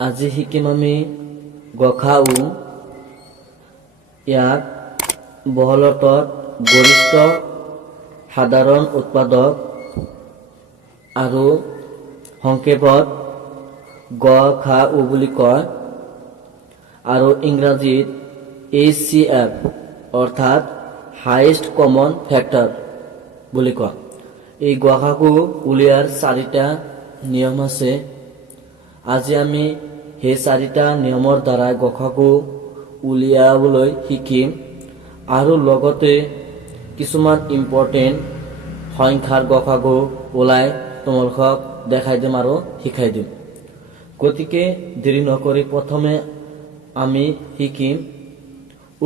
আজি শিকিম আমি গখা উ। ইয়াক বহলতত গৰিষ্ঠ সাধাৰণ উৎপাদক আৰু সংক্ষেপত গ খা উ বুলি কয় আৰু ইংৰাজীত HCF অৰ্থাৎ হাইয়েষ্ট কমন ফেক্টৰ বুলি কয়। এই গসাগু উলিয়াৰ 4টা নিয়ম আছে। আজি আমি সেই 4টা নিয়মৰ দ্বাৰা গসাগু উলিয়াবলৈ শিকিম আৰু লগতে কিছুমান ইম্পৰ্টেণ্ট সংখ্যাৰ গসাগু ওলাই তোমালোকক দেখাই দিম আৰু শিকাই দিম। গতিকে দেৰি নকৰি প্ৰথমে আমি শিকিম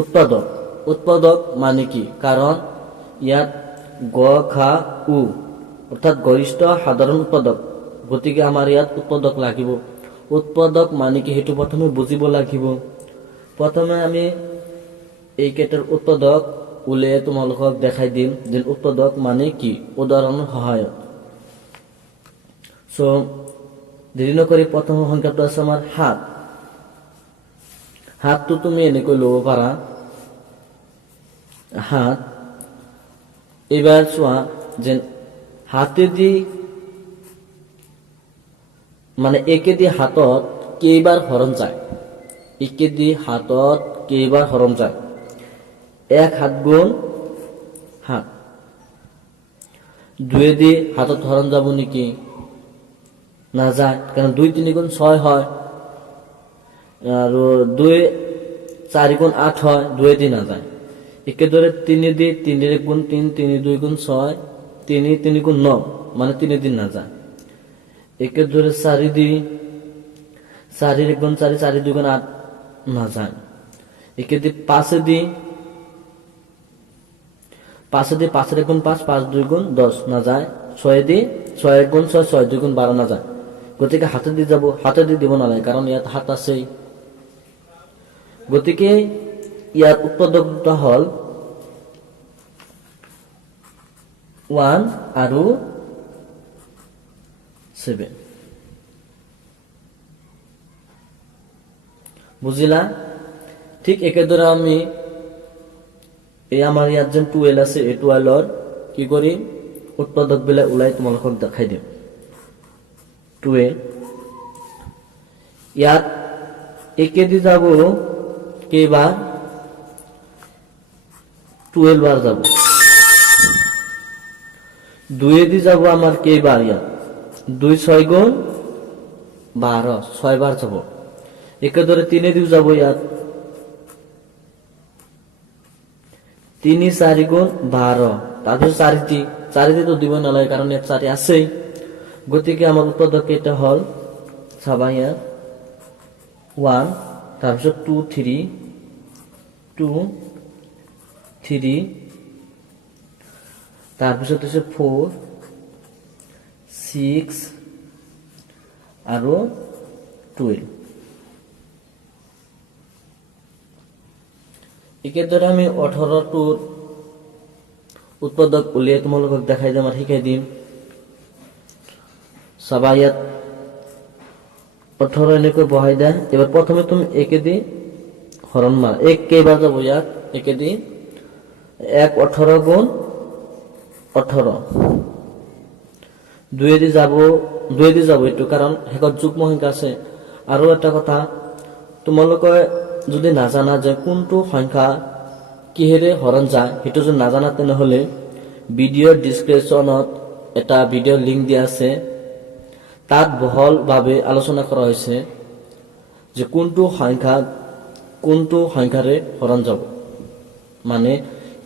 উৎপাদক। উৎপাদক মানে কি? কাৰণ ইয়াত গ খা উ অৰ্থাৎ গৰিষ্ঠ সাধাৰণ উৎপাদক, গতিকে আমাৰ ইয়াত উৎপাদক লাগিব। উৎপাদক মানে কি সেইটো প্ৰথমে বুজিব লাগিব। প্ৰথমে আমি এইকেইটাৰ উৎপাদক উলিয়াই তোমালোকক দেখাই দিম যে উৎপাদক মানে কি উদাহৰণৰ সহায়ত। দেৰি নকৰি প্ৰথম সংখ্যাটো আছে আমাৰ 7। 7টো তুমি এনেকৈ ল'ব পাৰা 7। এইবাৰ চোৱা যে হাতেদি মানে একেদি হাতত কেইবাৰ হৰণ যায়। একেদি হাতত কেইবাৰ হৰণ যায়? 1 7 গুণ 7। 2 দি হাতত হৰণ যাব নেকি? নাযায়, কাৰণ 2 3 গুণ 6 হয় আৰু 2 4 গুণ 8 হয়, 2 দি নাযায়। একেদৰে 3 দি 3 গুণ 3 3 2 গুণ 6 3 3 গুণ 9 মানে 3 দিন নাযায়। একেদৰে 4 দি 4 গুণ 4 4 2 গুণ 8 নাযায়। একেদৰে 5 দি 5 গুণ 5 5 2 গুণ 10 নাযায়। 6 দি 6 গুণ 6 6 2 গুণ 12 নাযায়। গতিকে হাতে দি যাব, হাতে দি দিব নালাগে কাৰণ ইয়াত হাত আছে। গতিকে ইয়াৰ উৎপাদক দুটা হল 1 আৰু 7। বুজিলা? ঠিক একেদৰে আমি এই আমাৰ ইয়াত যেন 12 আছে, এই 12ৰ কি কৰিম উৎপাদক বিলাক ওলাই তোমালোকক দেখাই দিম। 12 ইয়াত একেদি যাব কেইবাৰ? 12 বাৰ যাব। 2 দি যাব আমাৰ কেইবাৰ? ইয়াত 2 6 গুণ 12 6 বাৰ যাব। একেদৰে 3 দিও যাব ইয়াত 3 4 গুণ 12 তাৰপিছত 4 দি তো দিব নালাগে কাৰণ ইয়াত 4 আছেই। গতিকে আমাৰ উৎপাদক কেইটা হল চাবা ইয়াত 1 তাৰপিছত 2 3 তাৰপিছত হৈছে 4 6 আৰু 12। একেদৰে আমি 18টোৰ উৎপাদক উলিয়াই তোমালোকক দেখাই দিম আৰু শিকাই দিম। চাবা ইয়াত 18 এনেকৈ বহাই দিয়া। এবার প্রথমে তুমি একে দি হরণ মার। 1 কেইবার যাব? ইয়াত একে দি 1 18 গুণ 18। 2 দি যাব এইটো কারণ শেষত যুগ্ম সংখ্যা আছে। আৰু এটা কথা তোমালোকে যদি নাজানা যে কোনটো সংখ্যা কিহেৰে হৰণ যায়, সেইটো যদি নাজানা তেনেহলে ভিডিঅ'ৰ ডিসক্ৰিপশনত এটা ভিডিঅ'ৰ লিংক দিয়া আছে, তাত বহলভাৱে আলোচনা কৰা হৈছে যে কোনটো সংখ্যাৰে হৰণ যাব, মানে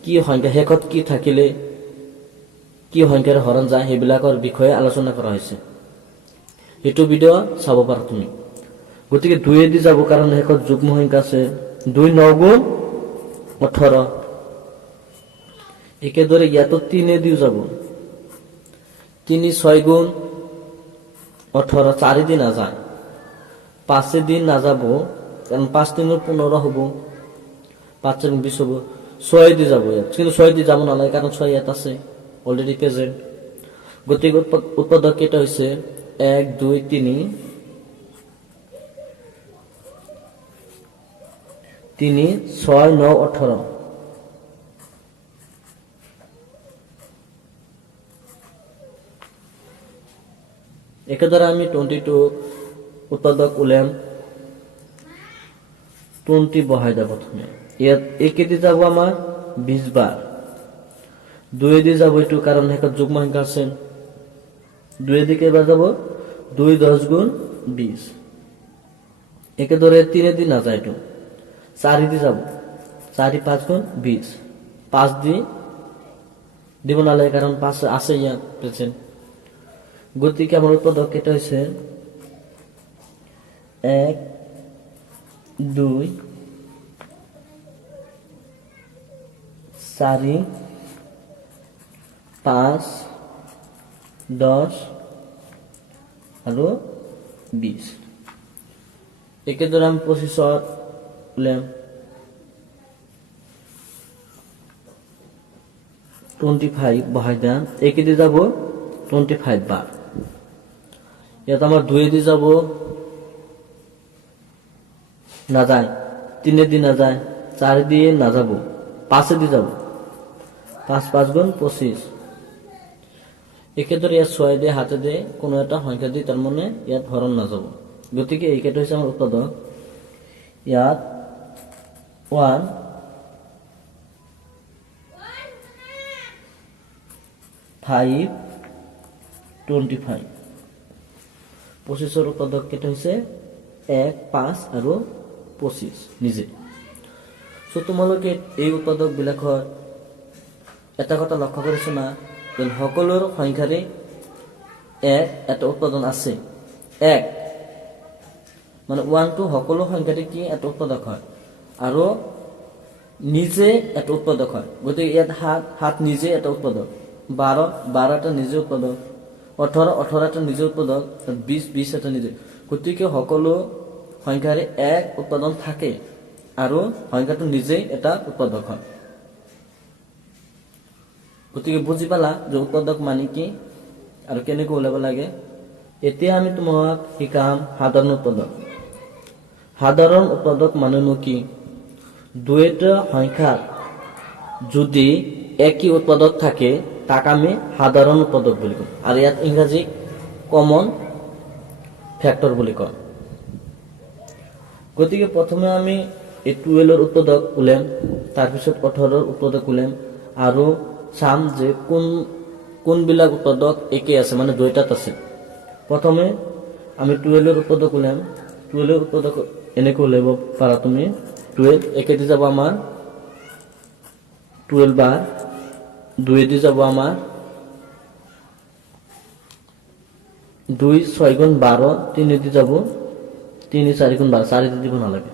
কি সংখ্যা শেষত কি থাকিলে কি সংখ্যাৰে হৰণ যায় সেইবিলাকৰ বিষয়ে আলোচনা কৰা হৈছে। সেইটো ভিডিঅ' চাব পাৰা তুমি। গতিকে 2 দি যাব কাৰণ শেষত যুগ্ম সংখ্যা আছে। 2 9 গুণ 18। একেদৰে ইয়াতো 3 দিও যাব 3 6 গুণ 18 4 দিন নাযায়। 5 দিন নাযাব কারণ 5 3 15 হব, 5 4 20 হব। 6 দি যাব ইয়াত, কিন্তু 6 দি যাব নালাগে কারণ 6 ইয়াত আছে অলরেডি প্রেজেন্ট। গতিকে উৎপাদক কেইটা হইছে 1 2 3 3 6 9 18 একে দ্বারা আমি 22 উৎপাদক উলিয়াম 20 বহাই দেব প্রথমে ইয়াত একে দি যাব আমার 20 বার 2 দি যাব একটু কারণ এখানে যুগ্ম সংখ্যা আছে 2 দিকে এবার যাব 2 10 গুণ 20 একে ধরে 3 দি না যায় একটু 4 দি যাব 4 5 গুণ 20 5 দি দিব না লাগে কারণ 5 আছে ইয়াত প্রেজেন্ট গতিকে আমার উৎপাদক এটা হইছে 1 2 4 5 10 আর 20 একে ধরে আমি 25 উলিয়াম 25 বহাই দেন একে দিয়ে যাব 25 বার ইয়াত আমার 2 দিয়ে যাব না যায় 3 দিয়ে না যায় 4 দিয়ে না যাব 5 দিয়ে যাব 5 5 গুণ 25 একে ধরে 6 দিয়ে হাতে দিয়ে কোনো একটা সংখ্যা দিয়ে তার মানে ইয়াত হরণ না যাব গতিকে এই কেটে হচ্ছে আমার উৎপাদক ইয়াত 1 5 25 25 উৎপাদক কেটে হয়েছে 1 5 আর 25 নিজে সো তোমালোকে এই উৎপাদক বিলাক এটা কথা লক্ষ্য করেছো না সকলোর সংখ্যাৰে এটা উৎপাদন আছে 1 মানে 1 টু সকলো সংখ্যাৰে কি এটা উৎপাদক হয় আৰু নিজে এটা উৎপাদক হয় গতিকে ইয়াত হাত নিজে এটা উৎপাদক 12টা নিজে উৎপাদক 18টা নিজে উৎপাদক 20টা নিজে গতিকে সকলো সংখ্যাৰে এক উৎপাদন থাকে আৰু সংখ্যাটো নিজে এটা উৎপাদক হয় গতিকে বুজি পালা যে উৎপাদক মানে কি আৰু কেনেকৈ ওলাব লাগে এতিয়া আমি তোমাক শিকাম সাধাৰণ উৎপাদক মানে কি দুইটা সংখ্যাৰ যদি একই উৎপাদক থাকে তাক আমি সাধাৰণ উৎপাদক বুলি কওঁ আৰু ইয়াত ইংৰাজী কমন ফ্যাক্টৰ বুলি কওঁ গতিকে প্ৰথমে আমি এই 12 ৰ উৎপাদক উলিয়াম তাৰপিছত 18 ৰ উৎপাদক উলিয়াম আৰু চাম যে কোন বিলাক উৎপাদক একে আছে মানে দুইটাত আছে প্ৰথমে আমি 12 ৰ উৎপাদক উলিয়াম 12 ৰ উৎপাদক এনেকৈ উলিয়াব পাৰা তুমি 12 একে দি যাব আমাৰ 12 বার 2 দি যাব আমার 2 6 গুণ 12 3 দি যাব 3 4 গুণ 12 4 দি দিব না লাগে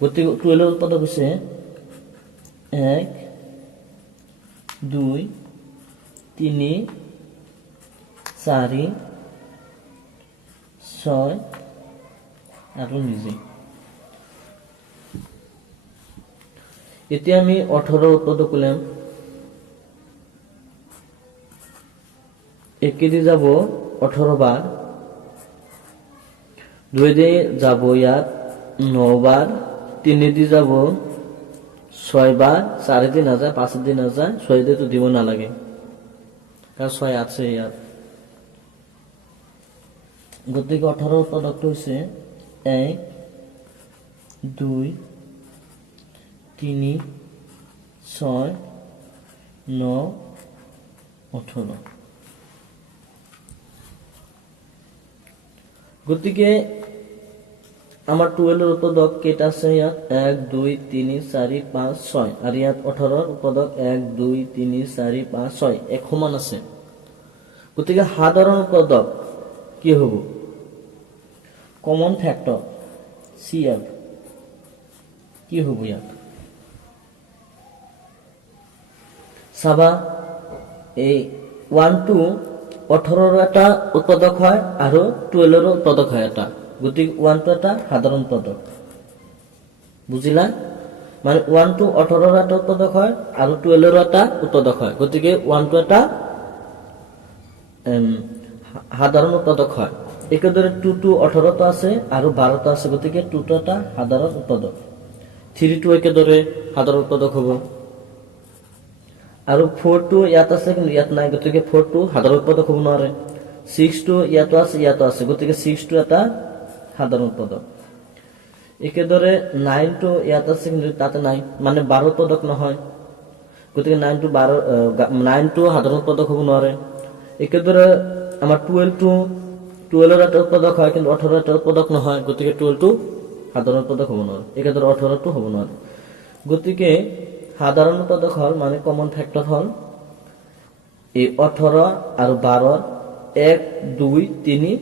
গতিকে 12 এর উৎপাদক হচ্ছে 1 2 3 4 6 আর নিজে এতিয়া আমি 18 উৎপাদক উলিয়াম একে দি যাব 18 বার 2 দিয়ে যাব ইয়াত 9 বার 3 দি যাব 6 বার 4 দিয়ে না যায় 5 দিয়ে না যায় 6 দিয়ে তো দিব না লাগে কারণ 6 আছে ইয়াত গতিকে 18 উৎপাদকটো হচ্ছে 1 2 3 6 9 18 গতিকে আমার 12 এর উৎপাদক কেটা আছে ইয়াত 1 2 3 4 5 6 আর ইয়াত 18 এর উৎপাদক 1 2 3 4 5 6 এক সমান আছে গতিকে সাধারণ উৎপাদক কি হবো কমন ফ্যাক্টর CF কি হবো ইয়াত সাবা এই 1 টু 18 এটা উৎপাদক হয় আর 12 এর উৎপাদক হয় এটা গতিকে 1 টু এটা সাধারণ উৎপাদক বুঝিলা মানে 1 টু 18 এর এটা উৎপাদক হয় আর 12 এর এটা উৎপাদক হয় গতিকে 1 টু এটা সাধারণ উৎপাদক হয় একদরে 2 টু 18 তো আছে আর 12 তো আছে গতিকে 2 তো এটা সাধারণ উৎপাদক 3 2 একেদৰে সাধাৰণ উৎপাদক হ'ব আৰু 4 2 ইয়াত আছে কিন্তু ইয়াত নাই গতিকে 4 2 সাধাৰণ উৎপাদক হ'ব নোৱাৰে 6 2 ইয়াতো আছে গতিকে 6 2 এটা সাধাৰণ উৎপাদক একেদৰে 9 2 ইয়াত আছে কিন্তু তাতে নাই মানে 12 উৎপাদক নহয় গতিকে 9 2 9 2 সাধাৰণ উৎপাদক হ'ব নোৱাৰে একেদৰে আমাৰ 12 এটা উৎপাদক হয় কিন্তু 18 এটা উৎপাদক নহয় গতিকে 12 সাধাৰণ উৎপাদক হ'ব নোৱাৰে একেদৰে 18 হ'ব নোৱাৰে গতিকে সাধাৰণ উৎপাদক হল মানে কমন ফ্যাক্টৰ হল এই 18 আৰু 12 1 2 3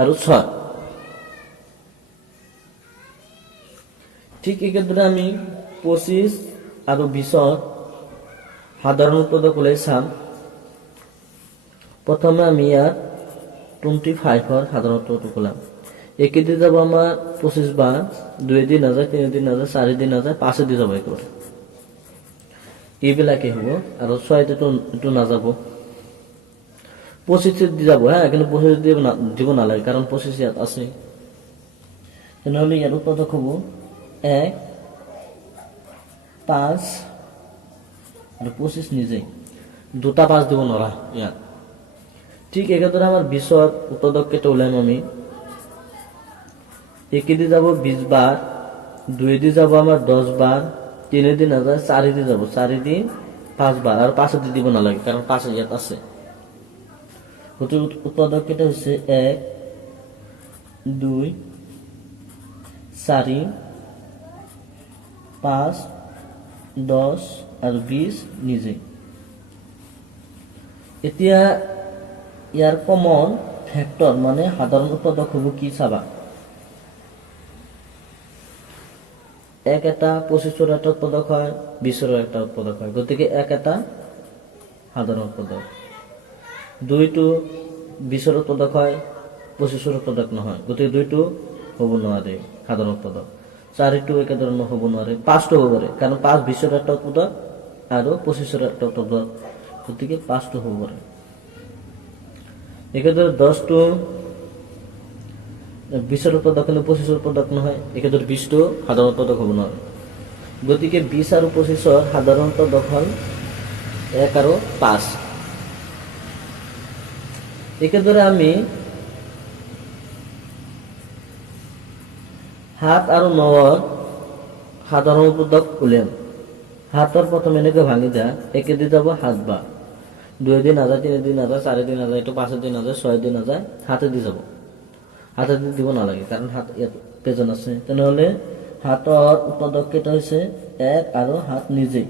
আৰু 6 ঠিক একেদৰে আমি 25 আৰু 20 সাধাৰণ উৎপাদক ওলাই চাম প্ৰথমে আমি ইয়াত 25 ৰ সাধাৰণ উৎপাদক ওলাম একে দি যাব আমাৰ 25 বার 2 দিন নাযায় 3 দিন নাযায় 4 দিন নাযায় 5 দি যাব একেবাৰে এইবিলাকে হ'ব আৰু 6 টো নাযাব 25 দি যাব হ্যাঁ কিন্তু 25 দিব নালাগে কারণ 25 ইয়াত আছে তেনেহলে ইয়াৰ উৎপাদক হ'ব 1 5 আৰু 25 নিজেই দুটা 5 দিব নোৱাৰা ইয়াত ঠিক একেদৰে আমাৰ 20 ৰ উৎপাদক কেইটা ওলাম আমি একে দি যাব 20 বাৰ 2 দি যাব আমাৰ 10 বার 3 দি নাযায় 4 দি যাব 4 দি 5 বার আর 5 দি দিব নালাগে কারণ 5 ইয়াত আছে গতিকে উৎপাদক কেইটা হৈছে 1 2 4 5 10 আৰু 20 নিজে এতিয়া ইয়াৰ কমন ফ্যাক্টৰ মানে সাধাৰণ উৎপাদক হ'ব কি চাবা এক এটা 25 ৰ এটা উৎপাদক হয় 20 ৰ এটা উৎপাদক হয় গতিকে এক এটা সাধাৰণ উৎপাদক 2 টো 20 ৰ উৎপাদক হয় 25 ৰ উৎপাদক নহয় গতিকে 2 টো হ'ব নোৱাৰে সাধাৰণ উৎপাদক 4 টো একেদৰে নহ'ব নোৱাৰে 5 টো হ'ব পাৰে কাৰণ 5 20 ৰ এটা উৎপাদক আৰু 25 ৰ এটা উৎপাদক গতিকে 5 টো হ'ব পাৰে একেদৰে 10 টো 20 ৰ উৎপাদক কিন্তু 25 ৰ উৎপাদক নহয় একেদৰে 20 টো সাধাৰণ উৎপাদক হ'ব নোৱাৰে গতিকে 20 আৰু 25 ৰ সাধাৰণ উৎপাদক হ'ল 1 আৰু 5 একেদৰে আমি 7 আৰু 9 ৰ সাধাৰণ উৎপাদক উলিয়াম 7 ৰ প্ৰথম এনেকৈ ভাঙি যা একে দি যাব 7 বার 2 দিন নাযায় 3 দিন নাযায় 4 দিন নাযায় এটো 5 দিন নাযায় 6 দিন নাযায় 7 দি যাব 7 দি দিব নালাগে কারণ 7 ইয়াত পেজন আছে তেনেহলে 7 ৰ উৎপাদক কেইটা হৈছে 1 আৰু 7 নিজেই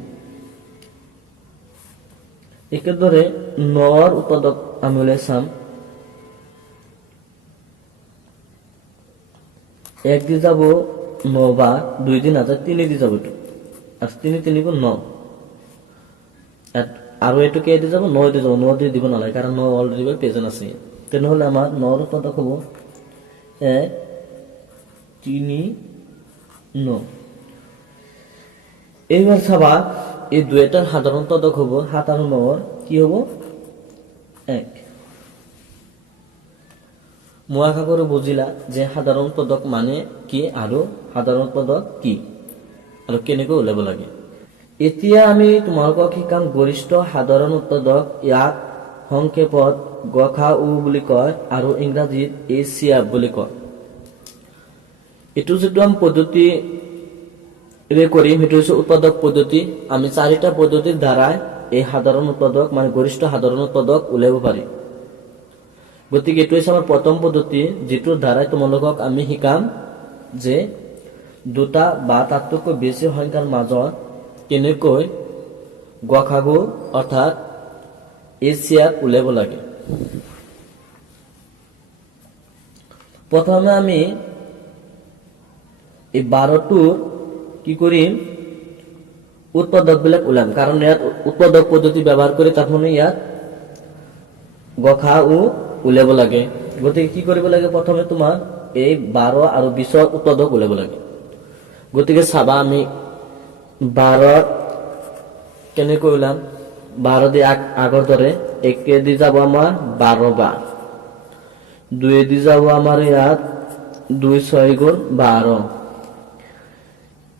একেদৰে 9 ৰ উৎপাদক আমি উলাই চাম 1 দি যাব 9 বার 2 দিন নাযায় 3 দি যাব এটো আর 3 3 গুণ 9 আৰু এটো কে দি যাব 9 দি যাব 9 দি দিব নালাগে কারণ 9 অলরেডি পেজন আছে তেনেহলে আমাৰ 9 ৰ উৎপাদক হ'ব 1 3 9 এইবাৰ চাবা এই দুইটাৰ সাধাৰণ উৎপাদক হ'ব 7 আৰু 9 কি হ'ব 1 মই আশা কৰো বুজিলা যে সাধাৰণ উৎপাদক মানে কি আৰু সাধাৰণ উৎপাদক কি আৰু কেনেকৈ উলাব লাগে এতিয়া আমি তোমালোকক শিকাম গৰিষ্ঠ সাধাৰণ উৎপাদক ইয়াক সংক্ষেপত গখা-উ বুলি কয় আৰু ইংৰাজীত এচিএফ বুলি কয় এটো যেটো আমি পদ্ধতি কৰিম সেইটো হৈছে উৎপাদক পদ্ধতি আমি চাৰিটা পদ্ধতিৰ দ্বাৰা এই সাধাৰণ উৎপাদক মানে গৰিষ্ঠ সাধাৰণ উৎপাদক উলাব পাৰি গতিকে এটো হৈছে আমাৰ প্ৰথম পদ্ধতি যেটোৰ দ্বাৰা তোমালোকক আমি শিকাম যে দুটা বা তাতকৈ বেছি সংখ্যাৰ মাজত কেনেকৈ গখাগু অৰ্থাৎ এচিএফ উলাব লাগে প্ৰথমে আমি এই 12 টোৰ কি কৰিম উৎপাদক বিলাক উলাম কাৰণ ইয়াত উৎপাদক পদ্ধতি ব্যবহাৰ কৰি তাৰ মানে ইয়াত গখা-উ উলাব লাগে গতিকে কি কৰিব লাগে প্ৰথমে তোমাৰ এই 12 আৰু 20 ৰ উৎপাদক উলাব লাগে গতিকে চাবা আমি 12 কেনেকৈ উলাম 12 দি আগৰ দৰে একে দি যাব আমাৰ 12 বাৰ 2 দি যাব আমাৰ ইয়াত 2 6 গুণ 12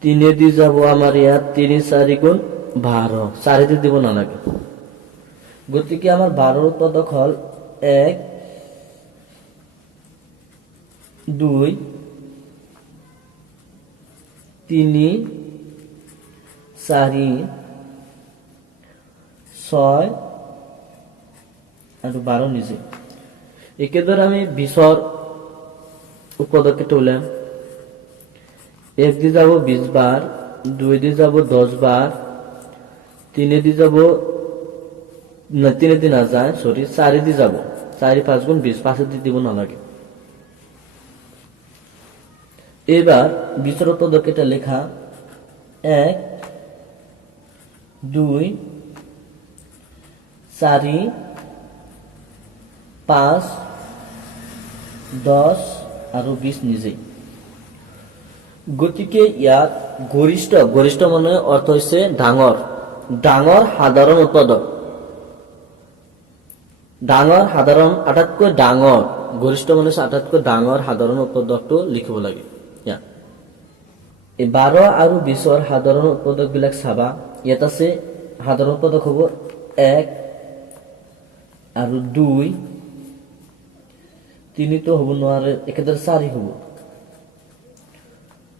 তিনে দি যাব আমার ইয়াত 3 4 গুণ 12, 4 দিয়ে দিব নালাগে। গতিকে আমার 12 উৎপাদক হল 1 2 3 4 6 আর 12 নিজে। একে ধরে আমি 20 উৎপাদককে তুললাম। 1 দিয়ে যাব 20 বার, 2 দিয়ে যাব 10 বার, 3 দিয়ে যাব না, 3 দিয়ে না যায়, সরি 4 দিয়ে যাব, 4 5 গুণ 20, 5 দিয়ে দিব না লাগে। এবার 20 উৎপাদক এটা লেখা 1 2 4 5 10 আর 20 নিজেই। গতিকে ইয়াত গরিষ্ঠ, গরিষ্ঠ মানে অর্থ হচ্ছে ডাঙর, ডাঙর সাধারণ উৎপাদক, ডাঙর সাধারণ আটাইতকৈ ডাঙৰ, গৰিষ্ঠ মানে আটাইতকৈ ডাঙৰ সাধাৰণ উৎপাদকটো লিখিব লাগে। এই 12 আৰু 20 সাধাৰণ উৎপাদক বিলাক চাবা। ইয়াত আছে সাধাৰণ উৎপাদক হব 1 আৰু 2, 3 তো হব নোৱাৰে, একেদৰে 4 হব,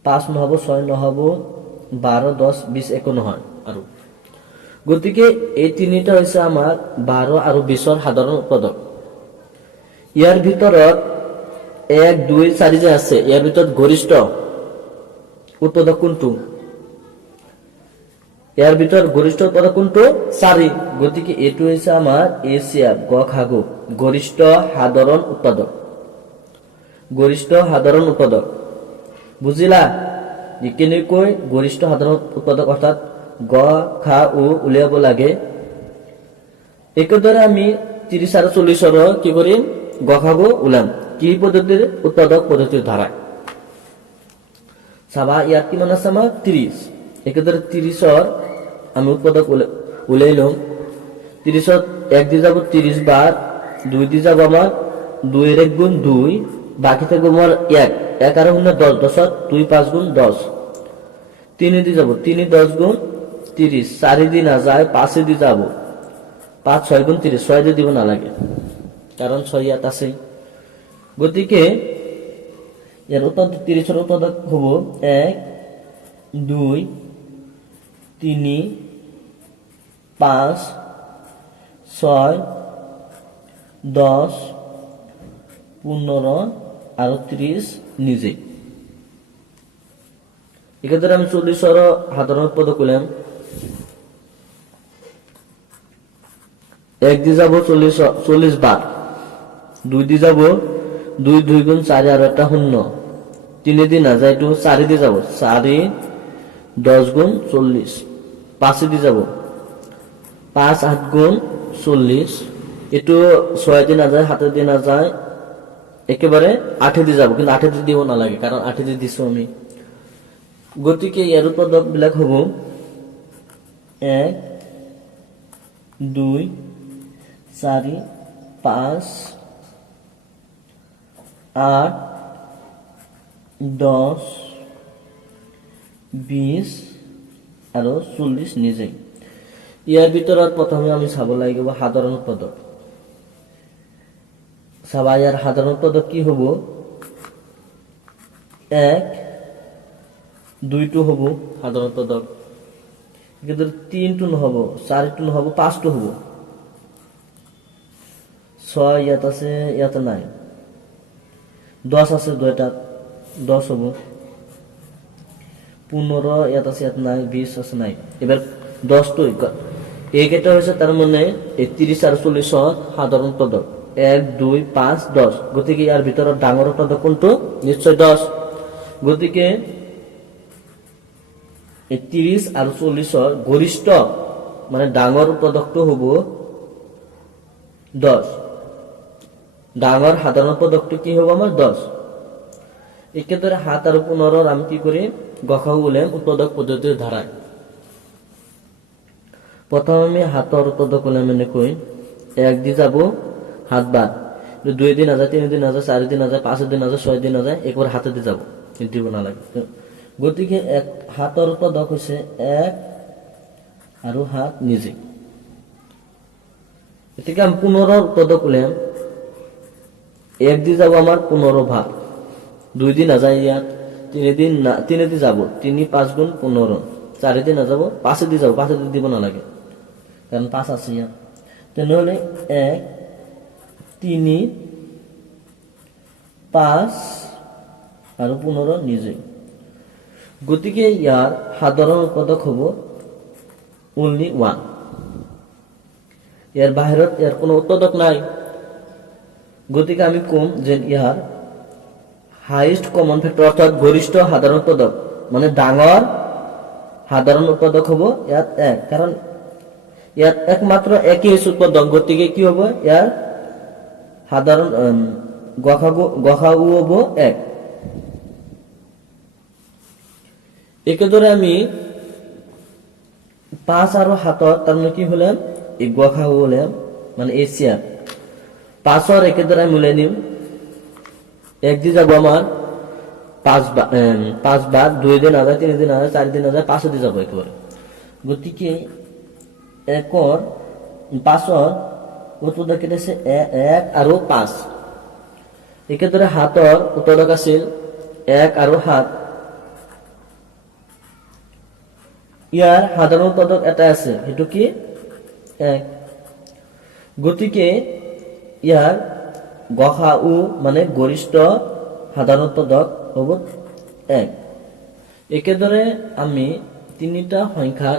5 নহব, 6 নহব, 12 10 20 একো নহয় আৰু। গতিকে এই তিনিটা হৈছে আমাৰ 12 আৰু 20 সাধাৰণ উৎপাদক। ইয়াৰ ভিতৰত 1 2 4 যে আছে, ইয়াৰ ভিতৰত গৰিষ্ঠ উৎপাদক কোনটো? ইয়াৰ ভিতৰত গৰিষ্ঠ উৎপাদক কোনটো? 4। গতিকে এইটো হৈছে আমাৰ এছিয়া গ খাগু গরিষ্ঠ সাধারণ উৎপাদক, গরিষ্ঠ সাধারণ উৎপাদক। বুজিলা কেনেকৈ গরিষ্ঠ সাধারণ উৎপাদক অর্থাৎ গ খা উ উলিয়াব লাগে। একেদৰে আমি 30 আৰু 40 কি কৰিম? গ খাগু উলাম কি পদ্ধতিৰ? উৎপাদক পদ্ধতিৰ ধাৰা। চাবা ইয়াত কিমান আছে আমাৰ 30। একেদৰে 30 আমি উৎপাদক উলাই লম। 30 1 দিয়ে যাব 30 বার, 2 দিয়ে যাব আমার 2 এর 1 গুণ 2, বাকি থাকবে আমার 1 1 আর 10 10 2 5 গুণ 10, 3 দিয়ে যাব 3 10 গুণ 30, 4 দিয়ে না যায় 5 দিয়ে যাব 5 6 গুণ 30, 6 দিয়ে দিব না লাগে কারণ 6 ইয়াত আছে। গতিকে এর উৎপাদক 30 এর উৎপাদক হব 1 2 3 5 6 10 15 আর 30 নিজে। এক্ষেত্রে আমি 40 সাধারণ উৎপাদক করলাম। 1 দিয়ে যাব 40 বার, 2 দিয়ে যাব 2 2 গুণ 4 আর একটা 0, 3 দিয়ে না যায় 4 দিয়ে যাব 4 10 গুণ 40, 5 দিয়ে যাব 5 8 গুণ 40, এটু 6 দিয়ে না যায় 7 দিয়ে না যায়, একেবারে 8 দিয়ে যাব, কিন্তু 8 দিয়ে দিব না লাগে কারণ 8 দিয়ে দিছো আমি। গতিকে এর উৎপাদক বিলাক হব 1 2 4 5 8 10 20 আর 40 নিজে। ইয়ার ভিতৰত প্রথমে আমি চাব লাগিব সাধারণ উৎপাদক। চাবা ইয়ার সাধারণ উৎপাদক কি হব? 1 2 টু হব সাধারণ উৎপাদক, কিন্তু 3 টু নহব, 4 টু নহব, 5 টু হব, 6 ইয়াত আছে ইয়াত নাই, 10 আছে দুইটাত 10 হব, 15 ইয়াত আছে ইয়াত নাই, 20 আছে নাই। এবার 10 টু এইকেইটা হয়েছে তার মানে 30 আর 40 সাধারণ উৎপাদক 1 2 5 10। গতিকে ইয়ার ভিতৰত ডাঙৰ উৎপাদক কোনটো? নিশ্চয় 10। গতিকে 30 আৰ 40 গৰিষ্ঠ মানে ডাঙৰ উৎপাদকটো হব 10, ডাঙৰ সাধাৰণ উৎপাদকটো কি হব আমাৰ 10। একেদৰে 7 আর 15 আমি কি করি? গখা উলাম উৎপাদক পদ্ধতির ধারায়। প্রথম আমি হাতর উৎপাদক উলাম এনেকৈ 1 দিয়ে যাব 7 বার, 2 দিন না যায়, 3 দিন না যায়, 4 দিন না যায়, 5 দিন না যায়, 6 দিন না যায়, একবার হাতে দিয়ে যাব, দিব না লাগে। গতিকে এক হাতৰ উৎপাদক হৈছে এক আৰু হাত নিজে। গতিকে আমি 15 উৎপাদক উলিয়াম। এক দি যাব আমার 15 ভাগ, 2 দিন নাযায় ইয়াত, 3 দি যাব, 3 5 গুণ 15, 4 দি নাযাব, 5 দি যাব, 5 দি দিব নালাগে কারণ 5 আছে ইয়াত। তেনেহলে 1 3 5 আৰু 15 নিজে। গতিকে ইয়াৰ সাধাৰণ উৎপাদক হ'ব only 1। ইয়াৰ বাহিৰত ইয়াৰ কোনো উৎপাদক নাই। গতিকে আমি কম যে ইয়াৰ হাইয়েস্ট কমন ফ্যাক্টৰ অৰ্থাৎ গৰিষ্ঠ সাধাৰণ উৎপাদক মানে ডাঙৰ সাধাৰণ উৎপাদক হ'ব ইয়াত 1, কাৰণ ইয়াত একমাত্ৰ একই উৎপাদক। গতিকে কি হ'ব ইয়াৰ সাধাৰণ গসাগু হ'ব 1। একেদৰে আমি 5 আৰু 7 তাৰ মানে কি হলাম এই গসাগু হলাম মানে এশিয়া। 5 একেদৰে মিলাই নিম। 1 দি যাব আমার 5 বার, 2 দিন আগে, 3 দিন আগে, 4 দিন আগে, 5 দি যাব একেবারে। গতিকে 5 উৎপাদক কেটেছে 1 আৰু 5। একেদৰে 7 উৎপাদক আছিল 1 আৰু 7। ইয়াৰ সাধাৰণ উৎপাদক এটা আছে, সেইটো কি 1। গতিকে ইয়াৰ গসাউ মানে গৰিষ্ঠ সাধাৰণ উৎপাদক হ'ব 1। একেদৰে আমি তিনিটা সংখ্যাৰ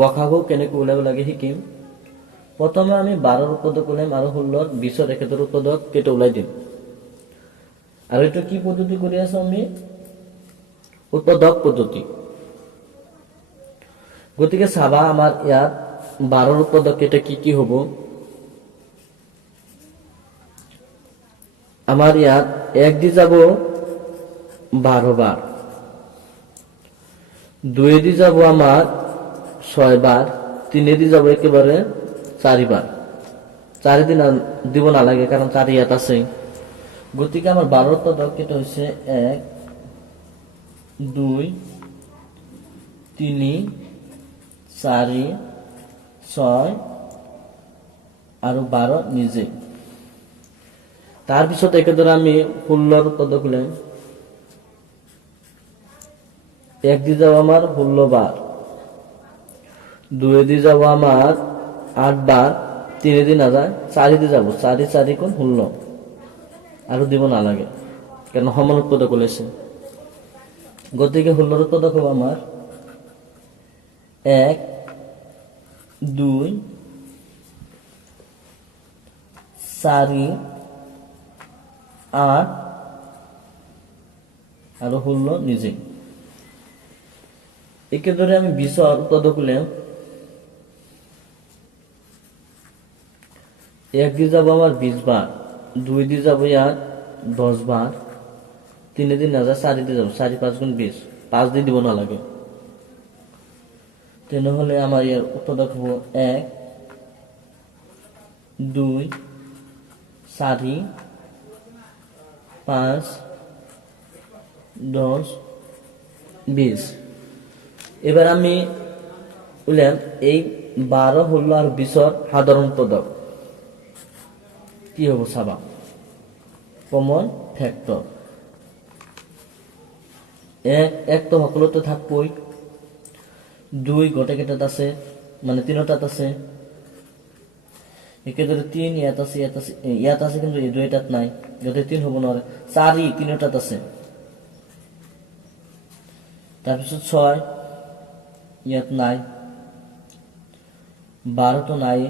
গসাগু কেনেকৈ উলিয়াব লাগে শিকিম। প্ৰথমে আমি 12 উৎপাদক উলিয়াম আৰু 16 20 একেদৰে উৎপাদক কেইটা উলাই দিম। আৰু এইটো কি পদ্ধতি কৰি আছো আমি উৎপাদক পদ্ধতি। গতিকে চাবা আমাৰ ইয়াত 12 উৎপাদক কেইটা কি হ'ব। আমার ইয়াত 1 দি যাব 12 বার, 2 দি যাব আমার 6 বার, 3 দি যাব একেবারে 4 বার। 4 দিন দিব নালাগে কারণ 4 ইয়াত আছে। গতিকে আমার 12 উৎপাদক কেটা হচ্ছে 1 2 3 4 6 আৰু 12 নিজে। তাৰ পিছত একেদৰে আমি 16 উৎপাদক উলিয়াম। 1 দি যাব আমার 16 বার, 2 দি যাব আমার 8 বার, 3 দি না যায়, 4 দি যাব, 4 4 গুণ 16 আৰু দিব নালাগে কারণ সমান উৎপাদক ওলাইছে। গতিকে 16 উৎপাদক হ'ব আমার 1 2 4 8 আৰু 16 নিজে। একেদৰে আমি 20 উৎপাদক উলিয়াম। 1 দি যাব আমার 20 বার, 2 দি যাব ইয়াত 10 বার, 3 দি না যায়, 4 দি যাব, 4 5 গুণ 20, 5 দি দিব নালাগে। তেনেহলে আমার ইয়ার উৎপাদক হব 1 2 4 5 10 20। এবার আমি উলিয়াম এই 12 16 আর 20 সাধারণ উৎপাদক কি হব চাবা। কমন ফ্যাক্টর 1 তো সকলোতে থাকবই, 2 গোটেইকেইটাত আছে মানে তিনিটাত আছে। একেদৰে 3 ইয়াত আছে কিন্তু এই দুইটাত নাই, গতিকে 3 হ'ব নোৱাৰে। 4 তিনিটাত আছে, তাৰপিছত 6 ইয়াত নাই, 12 তো নাই,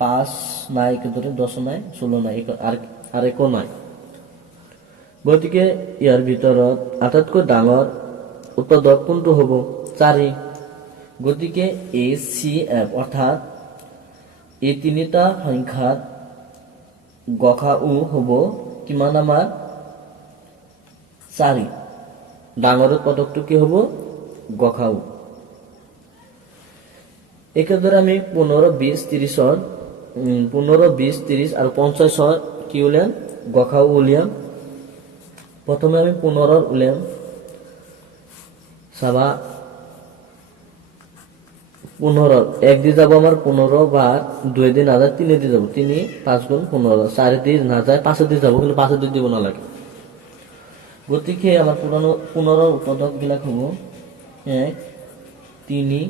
5 নাই, একেদৰে 10 নাই, 16 নাই, আৰ একো নাই। গতিকে ইয়াৰ ভিতৰত আটাইতকৈ ডাঙৰ উৎপাদক কোনটো হ'ব 4। গতিকে ACF অৰ্থাৎ এই তিনিটা সংখ্যাৰ গসাউ হ'ব কিমান আমাৰ 4। ডাঙৰ উৎপাদকটো কি হ'ব গসাউ। একেদৰে আমি 15 20 30 15 20 30 আৰু 50 কি উলিয়াম গসাউ উলিয়াম। প্রথমে আমি 15 উলিয়াম। সাবা 15 1 দিয়ে যাব আমার 15 বার 2 দিয়ে না যায় 3 দিয়ে যাব 3 5 গুণ 15 4 দিয়ে না যায় 5 দিয়ে যাব কিন্তু 5 দিয়ে দিব না লাগে গতিকে আমার 15 উৎপাদক গুলা হব 1 3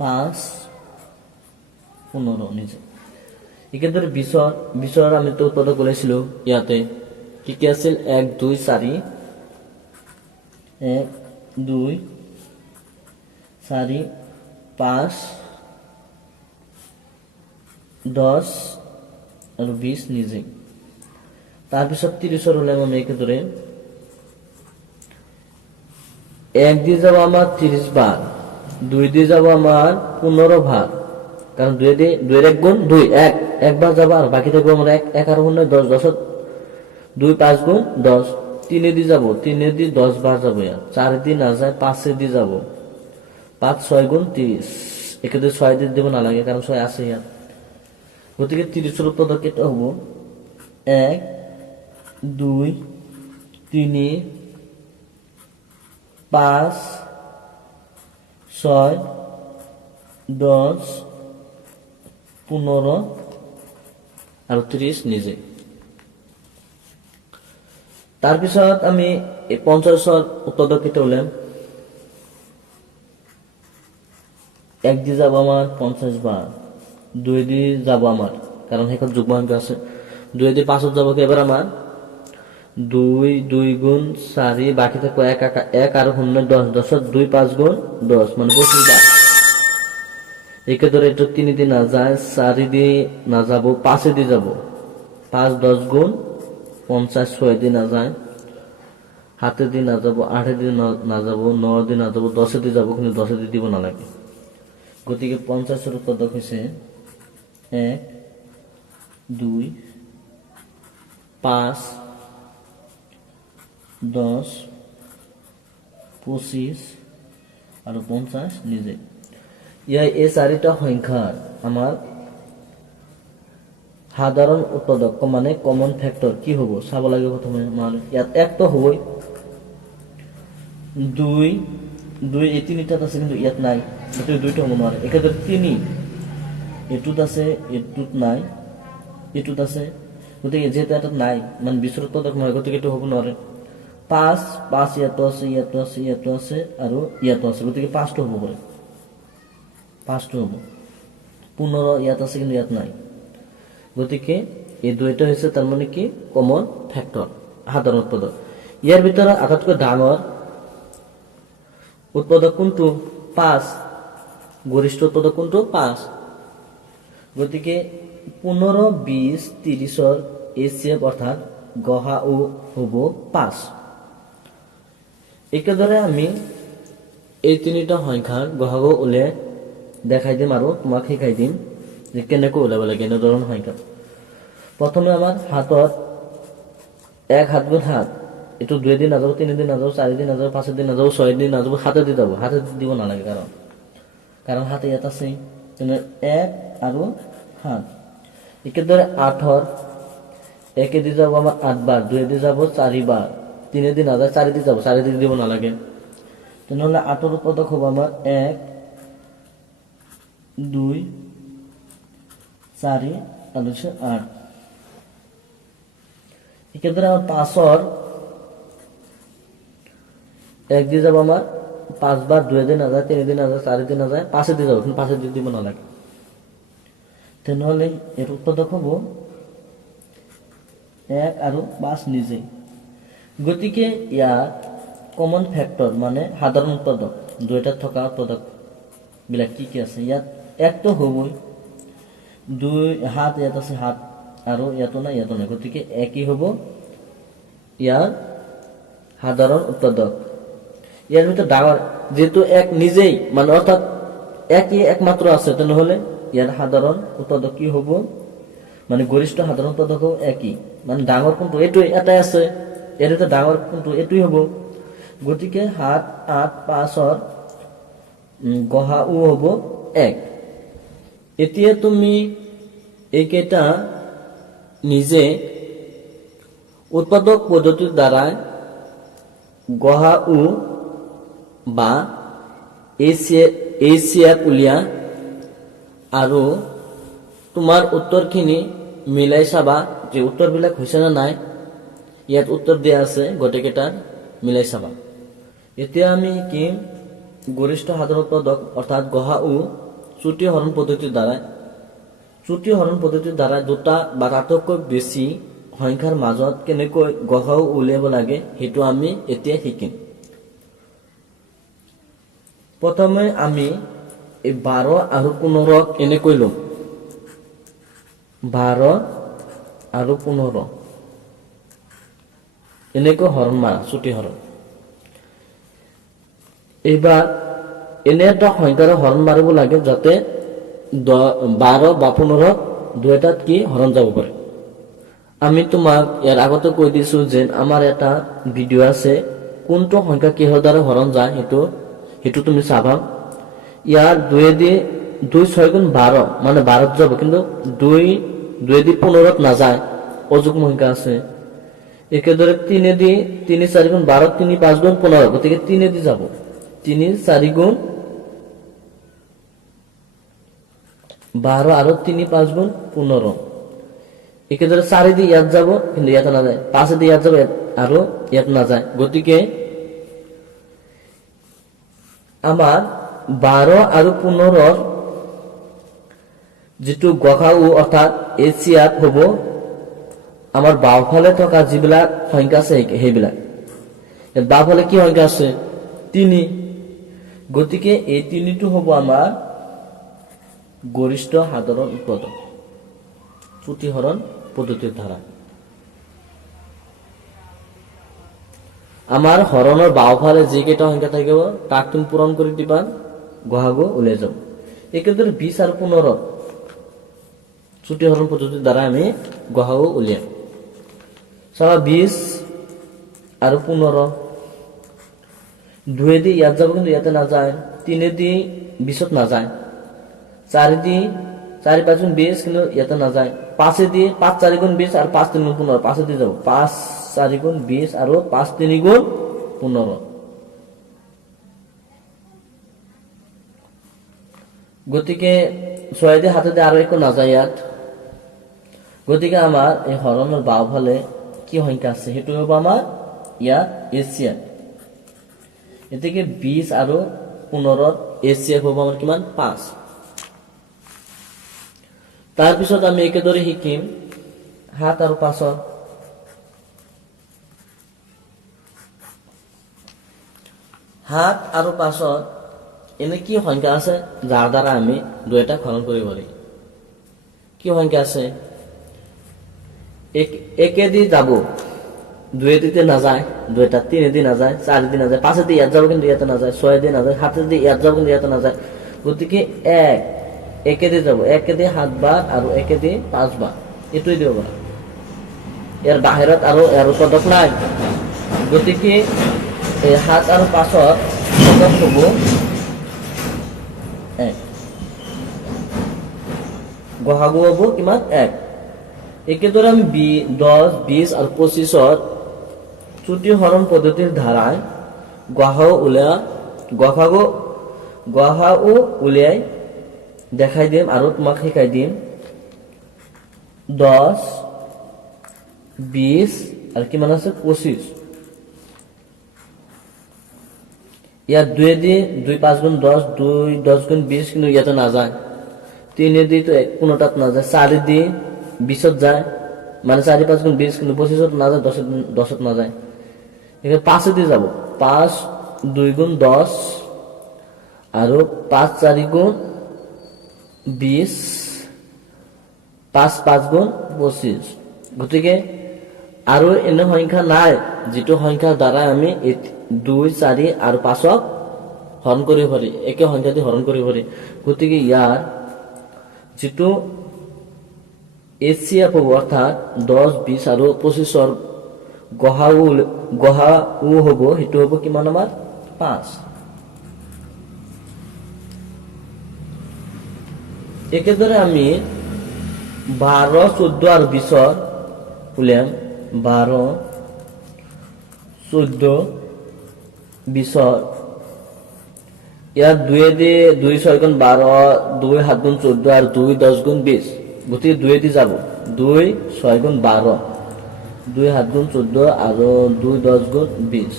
5 15 নিচে এক্ষেত্রে বিছর আমি তো উৎপাদক বলেছিল ইয়াতে কি কি আছিল 1 2 4 1 2 4 5 10 আর 20 নিজে তারপিছত 30 হলে আমি এক্ষেত্রে 1 দিয়ে যাব আমার 30 বার 2 দিয়ে যাব আমার 15 বার কারণ 2 দিয়ে 2 এর 1 গুণ 2 একবার যাব আর বাকি থাকবে আমার 1 আর 10 10 2 5 গুণ 10 3 দিয়ে যাব 3 দিয়ে 10 বার যাব 4 দিয়ে না যায় 5 দিয়ে যাব 5 6 গুণ 30 এক্ষেত্রে 6 দিয়ে দেব না লাগে কারণ 6 আছে গতিকে 30 এর উৎপাদক এটা হবো 1 2 3 5 6 10 15 আর 30 নিজে তারপিছত আমি এই 50 উৎপাদক কেটে হলাম 1 দিয়ে যাব আমার 50 বার 2 দিয়ে যাব আমার কারণ এখানে যুগ্মাঙ্ক আছে 2 দিয়ে 5 যাব এবার আমার 2 2 গুণ 4 বাকি থাকবে 1 আর 10 10 2 5 গুণ 10 মানে 25 বার এক্ষেত্রে এটা 3 দিয়ে না যায় 4 দিয়ে না যাব 5 দিয়ে যাব 5 10 গুণ 50 6 দিয়ে না যায় হাতে দিয়ে না যাব 8 দিয়ে না যাব 9 দিয়ে না যাব 10 দিয়ে যাব কিন্তু 10 দিয়ে দিব না লাগে গতিকে 50 এর উৎপাদক হইছে 1 2 5 10 25 আর 50 নিজে এই চারিটা সংখ্যার আমার সাধারণ উৎপাদক মানে কমন ফ্যাক্টর কি হবো চাব লাগে প্রথমে মানে ইয়াত 1 তো হবই 2 2 এই তিনটাত আছে কিন্তু ইয়াত নাই এটা দুইটা হবো না এক্ষেত্রে 3 এটুত আছে এটুত নাই এটুত আছে গতিকে যেহেতু এটা নাই মানে বিশ্বর উৎপাদক নয় গতিকে এটা হবো না 5 5 ইয়াতো আছে ইয়াতো আছে ইয়াতো আছে আর ইয়াতো আছে গতিকে 5টা হবো করে 5টা হবো 15 ইয়াত আছে কিন্তু ইয়াত নাই গতিকে এই দুইটা হচ্ছে তার মানে কি কমন ফ্যাক্টর সাধারণ উৎপাদক ইয়ার ভিতরে আটাইতকৈ ডাঙৰ উৎপাদক কোনটো 5 গরিষ্ঠ উৎপাদক কোনটো 5 গতিকে 15 20 30 এর এসিএফ অর্থাৎ গহা ও হব 5 একেদৰে আমি এই তিনিটা সংখ্যাৰ গহাগো উলে দেখাই দিম আৰু তোমাক শিকাই দিম যে কেনেকৈ উলাব লাগে এনে ধৰণৰ সংখ্যা প্ৰথমে আমাৰ হাতত 1 হাত গুণ হাত এটো 2 দিন নাযাব 3 দিন নাযাব 4 দিন নাযাব 5 দিন নাযাব 6 দিন নাযাব হাতে দি যাব হাতে দিব না লাগে কারণ হাতে ইয়াত আছে তেনে 1 আৰু হাত একেদৰে 8 ৰ 1 দি যাব আমাৰ 8 বার 2 দি যাব 4 বার 3 দিন নাযায় 4 দি যাব 4 দি দিব না লাগে তেনেহলে 8 ৰ উৎপাদক হ'ব আমাৰ 1 2 4 আৰু 8 একেদৰে আমাৰ 5 ৰ 1 দিয়ে যাব আমার 5 বার 2 দিন না যায় 3 দিন না যায় 4 দিন না যায় 5 দিয়ে যাব কিন্তু 5 দিয়ে দিব না লাগে তেনেহলে এর উৎপাদক হবো 1 আর 5 নিজে গতিকে ইয়াত কমন ফ্যাক্টর মানে সাধারণ উৎপাদক দুইটা থকা উৎপাদক বিলাক কি কি আছে ইয়াত 1 তো হবই 2 হাত ইয়াত আছে হাত আর ইয়াতো না গতিকে একই হবো ইয়ার সাধারণ উৎপাদক ইয়ার ভিতর ডাঙর যেহেতু এক নিজেই মানে অর্থাৎ একই একমাত্র আছে তাহলে ইয়ার সাধারণ উৎপাদক কি হবো মানে গরিষ্ঠ সাধারণ উৎপাদক একই মানে ডাঙর কোনটো এটাই এটাই আছে এর ভিতর ডাঙর কোনটো এটাই হবো গতিকে 7 8 5 ৰ গহা ও হবো 1 এতিয়া তুমি এইকেইটা নিজে উৎপাদক পদ্ধতিৰ দ্বাৰা গহা ও বা HCF উলিয়া আৰু তোমাৰ উত্তৰখিনি মিলাই চাবা যে উত্তৰবিলাক হৈছে নে নাই। ইয়াত উত্তৰ দিয়া আছে, গোটেইকেইটাৰ মিলাই চাবা। এতিয়া আমি শিকিম গৰিষ্ঠ সাধাৰণ পদক অৰ্থাৎ গ সা উ চ্যুতি হৰণ পদ্ধতিৰ দ্বাৰা। চ্যুতি হৰণ পদ্ধতিৰ দ্বাৰা দুটা বা তাতকৈ বেছি সংখ্যাৰ মাজত কেনেকৈ গ সা উ উলিয়াব লাগে সেইটো আমি এতিয়া শিকিম। প্ৰথমে আমি এই 12 আৰু 15 এনেকৈ ল'ম। 12 আৰু 15 এনেকৈ হৰণ মাৰা, চ্যুতি হৰণ। এইবাৰ এনে এটা সংখ্যাৰে হৰণ মাৰিব লাগে যাতে 12 বা 15 দুটাত কি হৰণ যাব পাৰে। আমি তোমাক ইয়াৰ আগতে কৈ দিছো যে আমাৰ এটা ভিডিঅ' আছে কোনটো সংখ্যা কিহৰ দ্বাৰা হৰণ যায় সেইটো তুমি চাবা। ইয়াৰ 2 6 গুণ 12 মানে 12 যাব, কিন্তু 2 দি 15 নাযায়, অযুগ্ম সংখ্যা আছে। একেদৰে 3 দি 3 4 গুণ 12 3 5 গুণ 15, গতিকে 3 দি যাব, 3 4 গুণ 12 আৰু 3 5 গুণ 15। একেদৰে 4 দি ইয়াত যাব, কিন্তু ইয়াত নাযায়, 5 দি ইয়াত যাব আৰু ইয়াত নাযায়। গতিকে আমাৰ 12 আৰু 15 যিটো গ সা উ অৰ্থাৎ HCF হ'ব আমাৰ বাওঁফালে থকা যিবিলাক সংখ্যা আছে সেইবিলাক। বাওঁফালে কি সংখ্যা আছে? 3। গতিকে এই 3টো হ'ব আমাৰ গৰিষ্ঠ সাধাৰণ উৎপাদক চ্যুতি হৰণ পদ্ধতিৰ দ্বাৰা। আমাৰ হৰণৰ বাওঁফালে যিকেইটা সংখ্যা থাকিব তাক তুমি পূৰণ কৰি দিবা, গ সা উ ওলাই যাব। একেদৰে 20 আৰু 15 চ্যুতি হৰণ পদ্ধতিৰ দ্বাৰা আমি গ সা উ উলিয়াম। চাবা 20 আৰু 15, 2 দি ইয়াত যাব, কিন্তু ইয়াতে নাযায়, 3 দি 20ত নাযায়, 4 দি 4 5 গুণ 20, কিন্তু ইয়াতে নাযায়, 5 দি 5 4 গুণ 20 আৰু 5 3 গুণ 15, 5 দি যাব, 5 4 গুণ 20 আৰু 5 3 গুণ 15। গতিকে 6 দি 7 দি আৰু একো নাযায় ইয়াত। গতিকে আমাৰ এই হৰণৰ বাওঁফালে কি সংখ্যা আছে সেইটো হ'ব আমাৰ ইয়াত HCF। এতেকে 20 আৰু 15 HCF হ'ব আমাৰ কিমান? 5। তাৰপিছত আমি একেদৰে শিকিম 7 আৰু 5। 7 আৰু 5 এনে কি সংখ্যা আছে যাৰ দ্বাৰা আমি দুটা হৰণ কৰিব পাৰি? কি সংখ্যা আছে? 1 দি যাব, 2 দিতে নাযায়, 2টা 3 দি নাযায়, 4 দি নাযায়, 5 দি ইয়াত যাব, কিন্তু ইয়াতে নাযায়, 6 দি নাযায়, 7 দি ইয়াত যাব, কিন্তু ইয়াতে নাযায়। গতিকে 1 দি যাব, 1 দি 7 বাৰ আৰু 1 দি 5 বাৰ, এইটোৱে দিব পাৰা। ইয়াৰ বাহিৰত আৰু ইয়াৰ পদক নাই। গতিকে 7 আৰু 5 পদক হ'ব 1, গ সা উ হ'ব কিমান? 1। একেদৰে আমি 10 20 আৰু 25 চ্যুতি হৰণ পদ্ধতিৰ ধাৰাই গ সা উ উলিয়াই দেখাই দিম আৰু তোমাক শিকাই দিম। 10 20 আৰু কিমান আছে? 25। ইয়াত 2 দি 2 5 গুণ 10, 2 10 গুণ 20, কিন্তু ইয়াতে নাযায়, 3 দি তো কোনোটাত নাযায়, 4 দি 20ত যায়, মানে 4 5 গুণ 20, কিন্তু 25ত নাযায়, 10ত নাযায়। এখানে 5 দি যাব, 5 2 গুণ 10 আৰু 5 4 গুণ 20, 5 5 গুণ 25। গতিকে আৰু এনে সংখ্যা নাই যিটো সংখ্যাৰ দ্বাৰা আমি 2 4 আৰু 5ক হৰণ কৰিব পাৰি, একে সংখ্যা দি হৰণ কৰিব পাৰি। গতিকে ইয়াৰ যিটো HCF হ'ব অৰ্থাৎ 10 20 আৰু 25 গ সা উ হ'ব, সেইটো হ'ব কিমান? আমাৰ 5। একেদৰে আমি 12 14 আৰু 20 উলিয়াম। 12 14 20 ইয়াত 2 দি 2 6 গুণ 12, 2 7 গুণ 14 আর 2 10 গুণ 20, গতিকে 2 দি যাব 2 6 গুণ 12, 2 7 গুণ 14 আর 2 10 গুণ 20।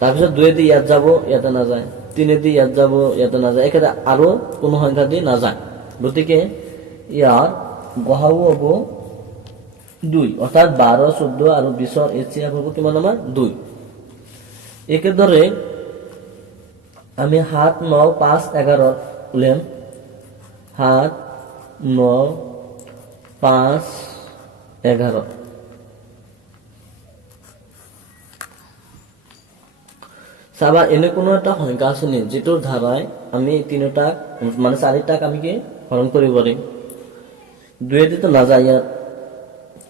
তাৰপিছত 2 দি ইয়াত যাব, ইয়াতে নাযায়, 3 দি ইয়াত যাব, ইয়াতে নাযায়, একেবাৰে আৰু কোনো সংখ্যা দি নাযায়, গতিকে ইয়াৰ গসাগু হ'ব 2, অৰ্থাৎ 12 14 আৰু 20 এচিএফ হ'ব কিমান আমাৰ 2। একেদৰে আমি 7 9 5 11 উলিয়াম, 7 9 5 11। চাবা এনে কোনো এটা সংখ্যা আছে নি যিটোৰ ধাৰাই আমি তিনিটাক মানে চাৰিটাক আমি কি হৰণ কৰিব পাৰিম। 2 দি তো নাযায়, ইয়াত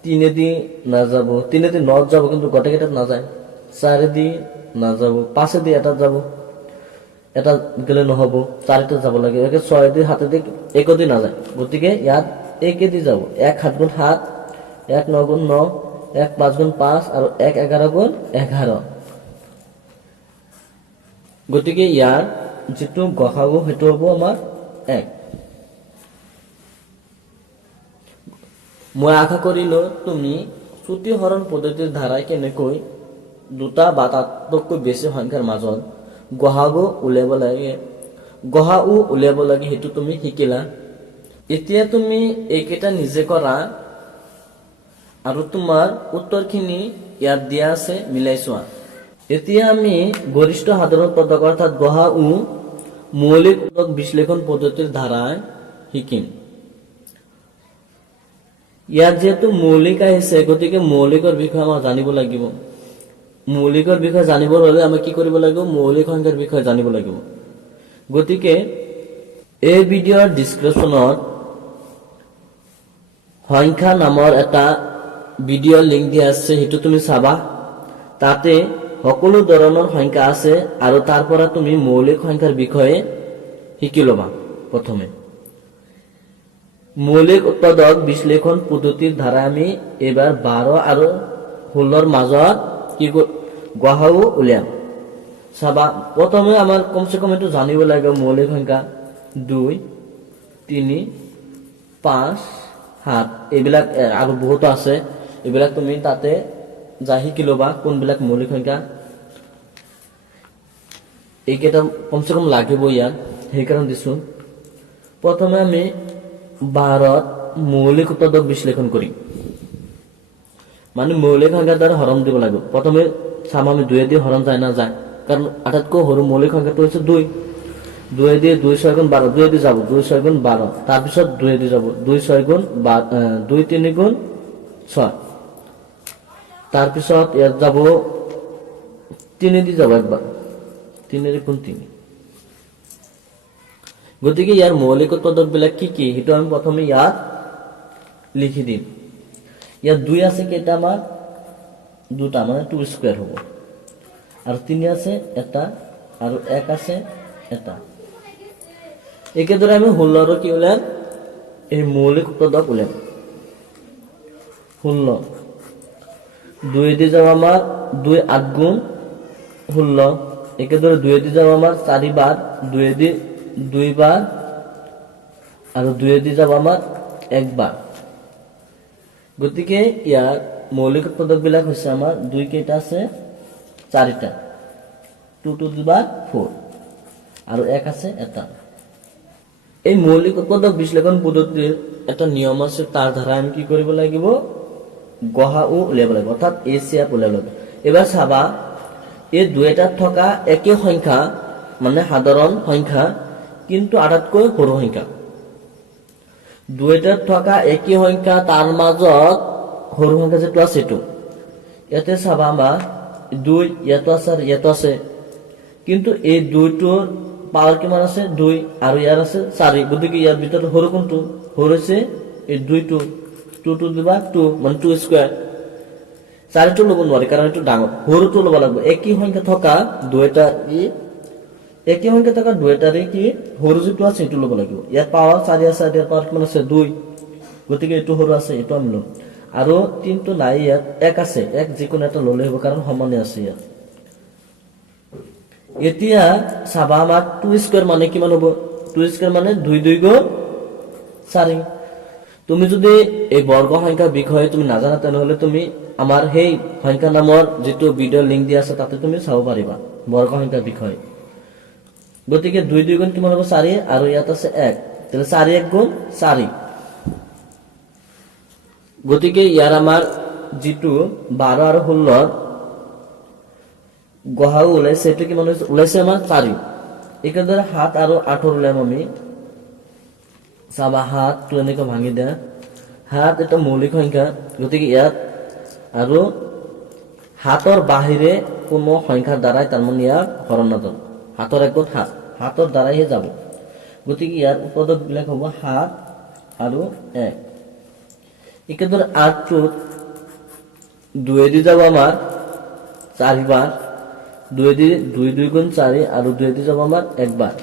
3 দি নাযাব, 3 দি 9 যাব কিন্তু গোটেইকেইটাত নাযায়, 4 দি নাযাব, 5 দি এটাত যাব, এটা গেলে নহব, 4টা যাব লাগে, 6 দি 7 দি 1 দি নাযায়, গতিকে ইয়াত 1 দি যাব, 1 7 গুণ 7, 1 9 গুণ 9, 1 5 গুণ 5 আৰু 1 11 গুণ 11। গতিকে ইয়াৰ যিটো গসাগু সেইটো হ'ব আমাৰ 1। মই আশা কৰিলো তুমি শ্ৰুতি হৰণ পদ্ধতিৰ ধাৰাই কেনেকৈ দুটা বা তাতকৈ বেছি সংখ্যাৰ মাজত গসাগু উলিয়াব লাগে, গসাগু উলিয়াব লাগে সেইটো তুমি শিকিলা। এতিয়া তুমি এইকেইটা নিজে কৰা আৰু তোমাৰ উত্তৰখিনি ইয়াত দিয়া আছে, মিলাই চোৱা। এতিয়া আমি গৰিষ্ঠ সাধাৰণ পদক অৰ্থাৎ গসাগু মৌলিক পদক বিশ্লেষণ পদ্ধতিৰ ধাৰাই শিকিম। ইয়াত যেহেতু মৌলিক আহিছে গতিকে মৌলিকৰ বিষয়ে আমাক জানিব লাগিব। মৌলিকৰ বিষয়ে জানিবৰ হলে আমি কি কৰিব লাগিব, মৌলিক সংখ্যাৰ বিষয়ে জানিব লাগিব। গতিকে এই ভিডিঅ'ৰ ডিসক্ৰিপশ্যনত সংখ্যা নামৰ এটা ভিডিঅ'ৰ লিংক দিয়া আছে, সেইটো তুমি চাবা। তাতে সকলো ধৰণৰ সংখ্যা আছে আৰু তাৰ পৰা তুমি মৌলিক সংখ্যাৰ বিষয়ে শিকি লবা। প্ৰথমে মৌলিক উৎপাদক বিশ্লেষণ পদ্ধতিৰ ধাৰা আমি এবাৰ 12 আৰু 16ৰ মাজত কি গসাগু উলিয়াম। চাবা প্ৰথমে আমাৰ কমসে কম এইটো জানিব লাগিব মৌলিক সংখ্যা 2 3 5 7, এইবিলাক আৰু বহুত আছে, এইবিলাক তুমি তাতে যা শিকি লবা কোনবিলাক মৌলিক সংখ্যা। এইকেইটা কমসে কম লাগিব ইয়াত, সেইকাৰণে দিছো। প্ৰথমে আমি 12ত মৌলিক উৎপাদক বিশ্লেষণ কৰিম, মানে মৌলিক সংখ্যাৰ দ্বাৰা হৰণ দিব লাগিব। প্ৰথমে চাম আমি 2 দি হৰণ যায় না যায়, কাৰণ আটাইতকৈ সৰু মৌলিক সংখ্যাটো হৈছে 2। 2 দি 2 6 গুণ 12, 2 দি যাব 2 6 গুণ 12, তাৰপিছত 2 দি যাব 2 6 গুণ 2 3 গুণ 6, তাৰপিছত ইয়াত যাব 3 দি যাব একবাৰ, 3 গুণ 3। গতিকে ইয়াৰ মৌলিক উৎপাদক বিলাক কি কি সেইটো আমি প্ৰথমে ইয়াত লিখি দিম। ইয়াত 2 আছে কেইটা আমাৰ, 2টা, মানে 2 স্কয়াৰ হ'ব, আৰু 3 আছে এটা, আৰু 1 আছে এটা। একেদৰে আমি 16 কি উলিয়াম, এই মৌলিক উৎপাদক উলিয়াম। 16 2 দি যাব আমাৰ 2 8 গুণ 16, একেদৰে 2 দি যাব আমাৰ 4 বাৰ, 2 দি 2 বাৰ, আৰু 2 দি যাব আমাৰ 1 বাৰ। গতিকে ইয়াৰ মৌলিক উৎপাদক বিলাক হৈছে আমাৰ 2 কেইটা আছে, 4টা, 2 to the power 4, আৰু 1 আছে এটা। এই মৌলিক উৎপাদক বিশ্লেষণ পদ্ধতিৰ এটা নিয়ম আছে, তাৰ ধাৰা আমি কি কৰিব লাগিব, গসাগু উলিয়াব লাগিব, অৰ্থাৎ এচিএফ উলিয়াব লাগিব। এবাৰ চাবা এই দুইটাত থকা একে সংখ্যা মানে সাধাৰণ সংখ্যা কিন্তু আটাইতকৈ সৰু সংখ্যা, দুইটাত থকা একে সংখ্যা তাৰ মাজত সৰু সংখ্যা যেটো আছে এটো। ইয়াতে চাবা আমাৰ 2 ইয়াতো আছে আৰু ইয়াতো আছে, কিন্তু এই 2টোৰ পাৱাৰ কিমান আছে 2, আৰু ইয়াৰ আছে 4, গতিকে ইয়াৰ ভিতৰত সৰু কোনটো, সৰু হৈছে এই 2টো, 2 to the power 2 মানে 2 স্কয়াৰ। 4টো ল'ব নোৱাৰি কাৰণ এইটো ডাঙৰ, সৰুটো ল'ব লাগিব। একই সংখ্যা থকা দুইটা একই সংখ্যা থকা দুইটাৰে কি সৰু যেটো আছে সেইটো ল'ব লাগিব। ইয়াৰ পাৱাৰ 4 আছে, ইয়াৰ পাৱাৰ কিমান আছে 2, গতিকে এইটো সৰু আছে, এইটো আমি ল'ম। আৰু 3টো নাই, ইয়াত 1 আছে, 1 যিকোনো এটা ল'লে হ'ব কাৰণ সমানে আছে ইয়াত। এতিয়া চাবা আমাৰ 2 স্কয়াৰ মানে কিমান হ'ব 2 স্কয়াৰ মানে 2 2 গুণ 4 তুমি যদি এই বৰ্গ সংখ্যাৰ বিষয়ে তুমি নাজানা তেনেহলে তুমি আমাৰ সেই সংখ্যা নামৰ যেটো ভিডিও লিংক দিয়া আছে তাতে তুমি চাব পাৰিবা বৰ্গ সংখ্যাৰ বিষয়ে গতিকে 2 2 গুণ কিমান হ'ব 4 আৰু ইয়াত আছে 1 তাহলে 4 1 গুণ 4 গতিকে ইয়াৰ আমাৰ যেটো 12 আৰু 16 গহাও ওলাইছে এটো কিমান ওলাইছে আমাৰ 4 একেদৰে 7 আৰু 8 ওলাম আমি চাবা 7 টো এনেকৈ ভাঙি দে 7 এটা মৌলিক সংখ্যা গতিকে ইয়াত আৰু 7 ৰ বাহিৰে কোনো সংখ্যাৰ দ্বাৰাই তাৰ মানে ইয়াৰ হৰণ নাযাব 7 ৰ এক গুণ 7 7 ৰ দ্বাৰাইহে যাব গতিকে ইয়াৰ উৎপাদক বিলাক হ'ব 7 আৰু 1 একেদৰে 8 টো 2 দি যাব আমাৰ 4 বাৰ 2 দি 2 2 গুণ 4 আৰু 2 দি যাব আমাৰ 1 বাৰ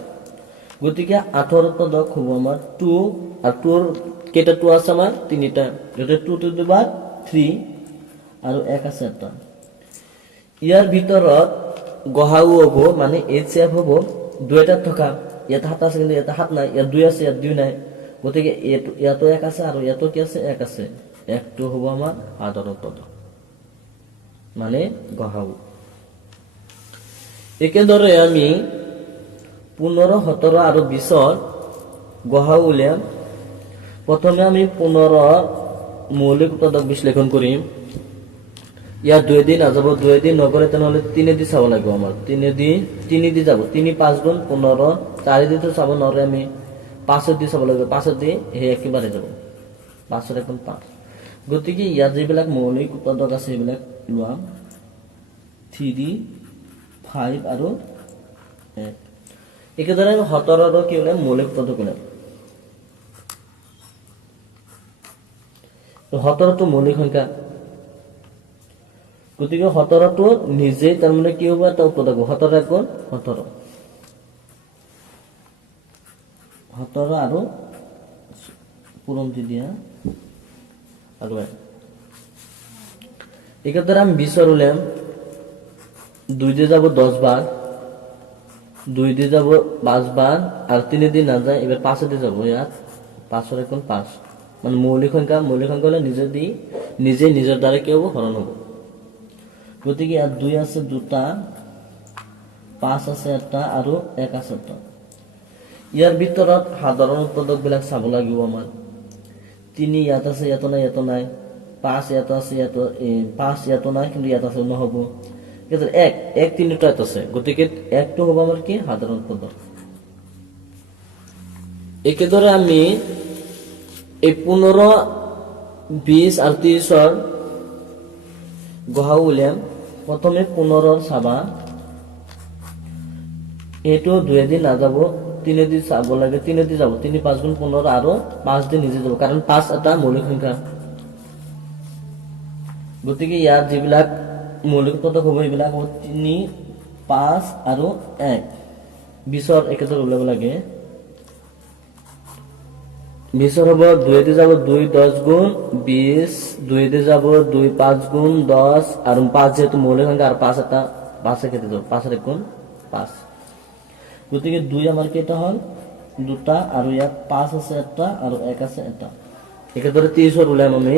গতিকে 8 ৰ উৎপাদক হ'ব আমাৰ 2 আৰু 2 ৰ কেটা 2 আছে আমাৰ তিনিটা গতিকে 2 টু দি পাৱাৰ 3 আৰু 1 আছে এটা ইয়াৰ ভিতৰত গহাও হ'ব মানে HCF হ'ব দুইটা থকা এটা 7 আছে কিন্তু এটা 7 নাই ইয়াত 2 আছে ইয়াত 2 নাই গতিকে ইয়াতো 1 আছে আৰু ইয়াতো কি আছে 1 আছে 1 টো হ'ব আমাৰ সাধাৰণ উৎপাদক মানে গহাও একেদৰে আমি 15 17 আৰু 20 ৰ গহাও উলিয়াম প্ৰথমে আমি 15 মৌলিক উৎপাদক বিশ্লেষণ কৰিম ইয়াৰ 2 দিন আজাব 2 দিন নগলে তেনেহলে 3 দি চাব লাগিব আমাৰ 3 দি যাব 3 5 গুণ 15 4 দি তো চাব নৰে আমি 5 দি চাব লাগিব 5 দি হে একেবাৰে যাব 5 ৰ একদম 5 গতিকে ইয়াত যিবিলাক মৌলিক উৎপাদক আছে এইবিলাক লোৱা 3 5 আৰু 1 একেদৰে 17 ৰ কি হলে মৌলিক উৎপাদক হলে 17 টো মৌলিক সংখ্যা গতিকে 17 টো নিজে তাৰ মানে কি হ'ব এটা উৎপাদক 17 এক গুণ 17 17 আৰু পূৰণ দি দিয়া আৰু একেদৰে আমি 20 ৰ উলিয়াম 2 দি যাব 10 বার 2 দি যাব 5 বার আর 3 দি না যায় এবার 5 দি যাব ইয়াত 5 ৰ এখন 5 মানে মৌলিক সংখ্যা হলে নিজে নিজৰ দ্বাৰা কি হ'ব হৰণ হ'ব গতিকে ইয়াত 2 আছে দুটা 5 আছে এটা আৰু 1 আছে এটা ইয়াৰ ভিতৰত সাধাৰণ উৎপাদক বিলাক চাব লাগিব আমাৰ 3 ইয়াত আছে ইয়াত নাই 5 ইয়াত আছে ইয়াত 5 ইয়াত নাই কিন্তু ইয়াত আছে নহব একেদৰে 1 তিনিটা আছে গতিকে 1 টো হ'ব আমাৰ কি সাধাৰণ উৎপাদক একেদৰে আমি এই 15 20 আৰু 30 ৰ গহাও উলিয়াম প্ৰথমে 15 ৰ চাবা এটো 2 দিন না যাব 3 দি চাব লাগে 3 দি যাব 3 5 গুণ 15 আৰু 5 দি নিজে যাব কাৰণ 5 এটা মৌলিক সংখ্যা গতিকে ইয়াত যিবিলাক মৌলিক উৎপাদক হ'ব এইবিলাক 3 5 আৰু 1 20 ৰ একেদৰে উলাব লাগে 20 ৰ হ'ব 2 দি যাব 2 10 গুণ 20 2 দি যাব 2 5 গুণ 10 আৰু 5 যেহেতু মৌলিক সংখ্যা আৰু 5 এটা 5 কেটে যাব 5 ৰ গুণ 5 গতিকে 2 আমাৰ কেটা হল দুটা আৰু ইয়াত 5 আছে এটা আৰু 1 আছে এটা একেদৰে 30 ৰ উলাম আমি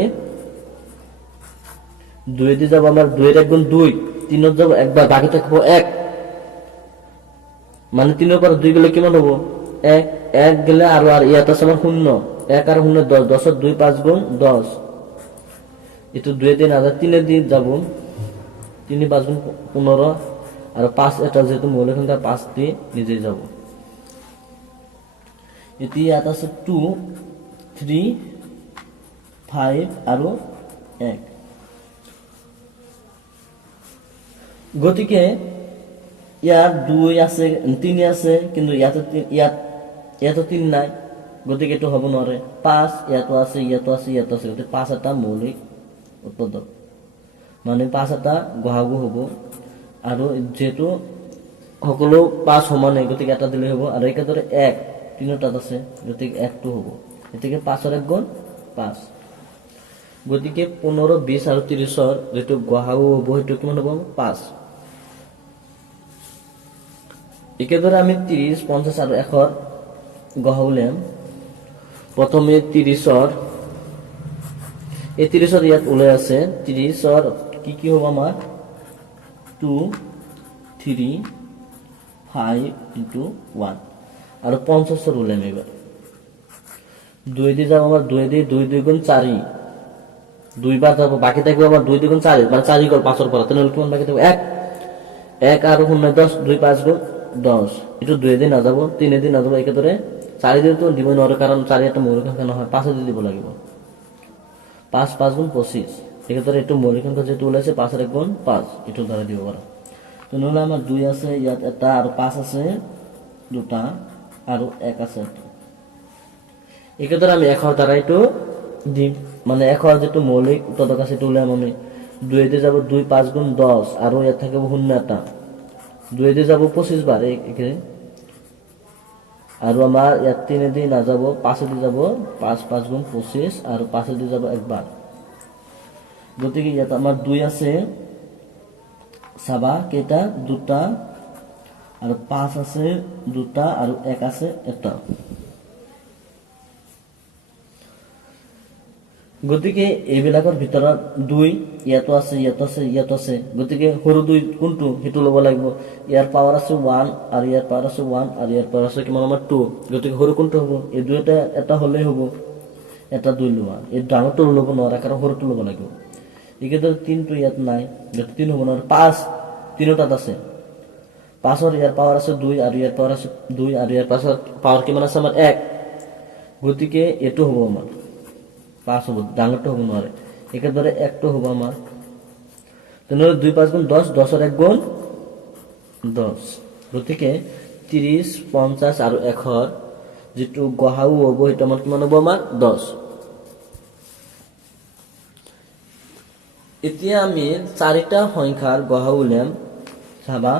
2 দি যাব আমাৰ 2 ৰ গুণ 2 3 ত যাব একবাৰ বাকি থাকব 1 মানে 3 ৰ পৰা 2 গলে কিমান হ'ব 1 গলে আৰু ইয়াত আছে আমাৰ 0 1 আৰু 0 10 10 ৰ 2 5 গুণ 10 এটো 2 দিন আদা 3 দি যাব 3 5 গুণ 15 আৰু 5 এটা যেটো মৌলিক সংখ্যা 5 দি নিজে যাব এটি ইয়াত আছে 2 3 5 আৰু 1 গতিকে ইয়াত 2 আছে 3 আছে কিন্তু ইয়াত 3 নাই গতিকে এটো হ'ব নৰে 5 ইয়াতো আছে গতিকে 5 এটা মৌলিক উৎপাদক মানে 5 এটা গহাগু হ'ব আৰু যেটো সকলো 5 সমানে গতিকে এটা দিলে হ'ব আৰু একেদৰে 1 তিনিটাত আছে গতিকে 1 টো হ'ব গতিকে 5 ৰ এক গুণ 5 গতিকে 15 20 আৰু 30 ৰ যেটো গহাগু হ'ব হেতু কিমান হ'ব 5 একেদৰে আমি 30, 50 আৰু 100 গঢ়া উলিয়াম। প্ৰথমে 30ৰ এই 30ৰ ইয়াত ওলাই আছে 30ৰ কি হ'ব আমাৰ 2 3 5 into 1 আৰু 50ৰ উলিয়াম। এবাৰ 2 দি যাব আমাৰ 2 দি 2 2 গুণ 4 দুইবার যাব, বাকি থাকবে আমার 2 2 গুণ 4 মানে 4 গল 5 পর, তাহলে কিমান বাকি থাকবে 1 1 আর 0 10 2 5 গুণ 10 এটা 2 দিন না যাব 3 দিন না যাব, একেদরে 4 দিন তো দিব নরে, কারণ 4 একটা মৌলিক সংখ্যা না হয় 5 দিন দিব লাগিব। 5 5 গুণ 25, একেদরে একটু মৌলিক সংখ্যা যেটা ওলাইছে 5 এর গুণ 5 এটা দ্বারা দিব পারো। তো নহলে আমার 2 আছে ইয়াত এটা আর 5 আছে দুটা আর 1 আছে একটা, একেদরে আমি 1 দ্বারা একটু দিম, মানে 1 যেটা মৌলিক উৎপাদক আছে এটা উলাম আমি 2 দিয়ে যাব 2 5 গুণ 10 আর ইয়াত থাকবে 0টা 2 দিয়ে যাব 25 বার এখানে, আর আমার ইয়াত 3 দিয়ে না যাব 5 দিয়ে যাব 5 5 গুণ 25 আর 5 দিয়ে যাব একবার। গতিকে ইয়াত আমার 2 আছে সাবা কেটা দুটা আর 5 আছে দুটা আর 1 আছে একটা। গতিকে এইবিলাকৰ ভিতৰত 2 ইয়াতো আছে ইয়াতো আছে ইয়াতো আছে, গতিকে সৰু 2 কোনটো হেতু লব লাগিব। ইয়াৰ পাৱাৰ আছে 1 আৰু ইয়াৰ পাৱাৰ আছে 1 আৰু ইয়াৰ পাৱাৰ আছে কিমান আমাৰ 2, গতিকে সৰু কোনটো হ'ব এই দুইটা এটা হলেই হ'ব, এটা 2 লোৱা, এই ডাঙৰটো ল'ব নোৱাৰা কাৰণ সৰুটো ল'ব লাগিব। একেদৰে 3 টো ইয়াত নাই, গতিকে 3 হ'ব নোৱাৰে। 5 তিনিটাত আছে, 5ৰ ইয়াৰ পাৱাৰ আছে 2 আৰু ইয়াৰ পাৱাৰ আছে 2 আৰু ইয়াৰ পাৱাৰ কিমান আছে আমাৰ 1, গতিকে এটো হ'ব আমাৰ 5 হ'ব, ডাঙৰটো হ'ব নোৱাৰে। একেদৰে 1টো হ'ব আমাৰ, তেনেহ'লে 2 5 গুণ 10 10ৰ 1 গুণ 10, গতিকে 30 50 আৰু 100ৰ যেটো গহাও হ'ব এটা আমাৰ কিমান হ'ব আমাৰ 10। এতিয়া আমি 4টা সংখ্যাৰ গহাও উলিয়াম। চাবা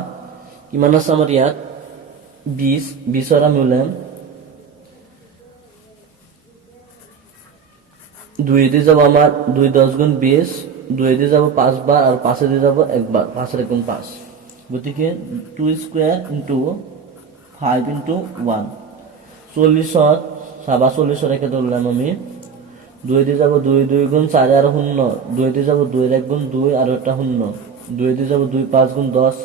কিমান আছে আমাৰ ইয়াত 20 20ৰ আমি উলিয়াম 2 দিয়ে যাব আমার 2 10 গুণ 20, 2 দিয়ে যাব 5 বার আর 5 দিয়ে যাব একবার, 5 এর গুণ 5, গতিকে 2 স্কয়ার ইনটু 5 ইনটু 1 40 সাবা 40 রেখে ধরলাম আমি 2 দিয়ে যাব 2 2 গুণ 4 আর 0, 2 দিয়ে যাব 2 এর 1 গুণ 2 আর একটা 0, 2 দিয়ে যাব 2 5 গুণ 10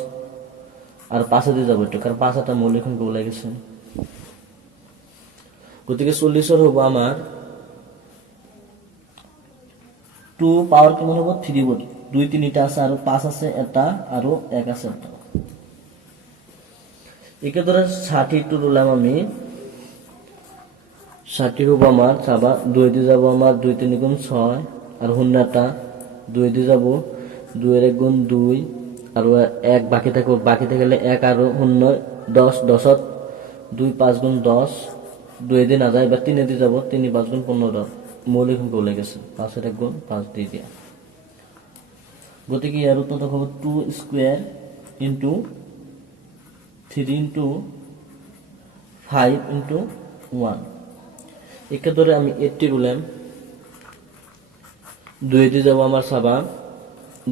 আর 5 দিয়ে যাব এটা, কারণ 5 একটা মৌলিক সংখ্যা বলে গেছে। গতিকে 40 হবে আমার 2 পাওয়ার কেমন হবো 3 হবো, 2 3টা আছে আর 5 আছে এটা আর 1 আছে এটা। একেদরে 60 রুলাম আমি 60 হবো আমার চাবা 2 দিয়ে যাব আমার 2 3 গুণ 6 আর 0টা 2 দিয়ে যাব 2 এর 1 গুণ 2 আর 1 বাকি থাকবে, বাকি থাকলে 1 আর 0 10 10 2 5 গুণ 10 2 দিয়ে না যায়, এবার 3 দিয়ে যাব 3 5 গুণ 15 মৌলিক সংখ্যা বলে গেছে, 5 এর 1 গুণ 5 দিয়ে দিয়া। গতিকে ইয়ার উত্তর হবে 2 স্কয়ার ইনটু 3 ইনটু 5 ইনটু 1। একেদরে আমি 80 উলাম 2 দিয়ে যাব আমার সাবা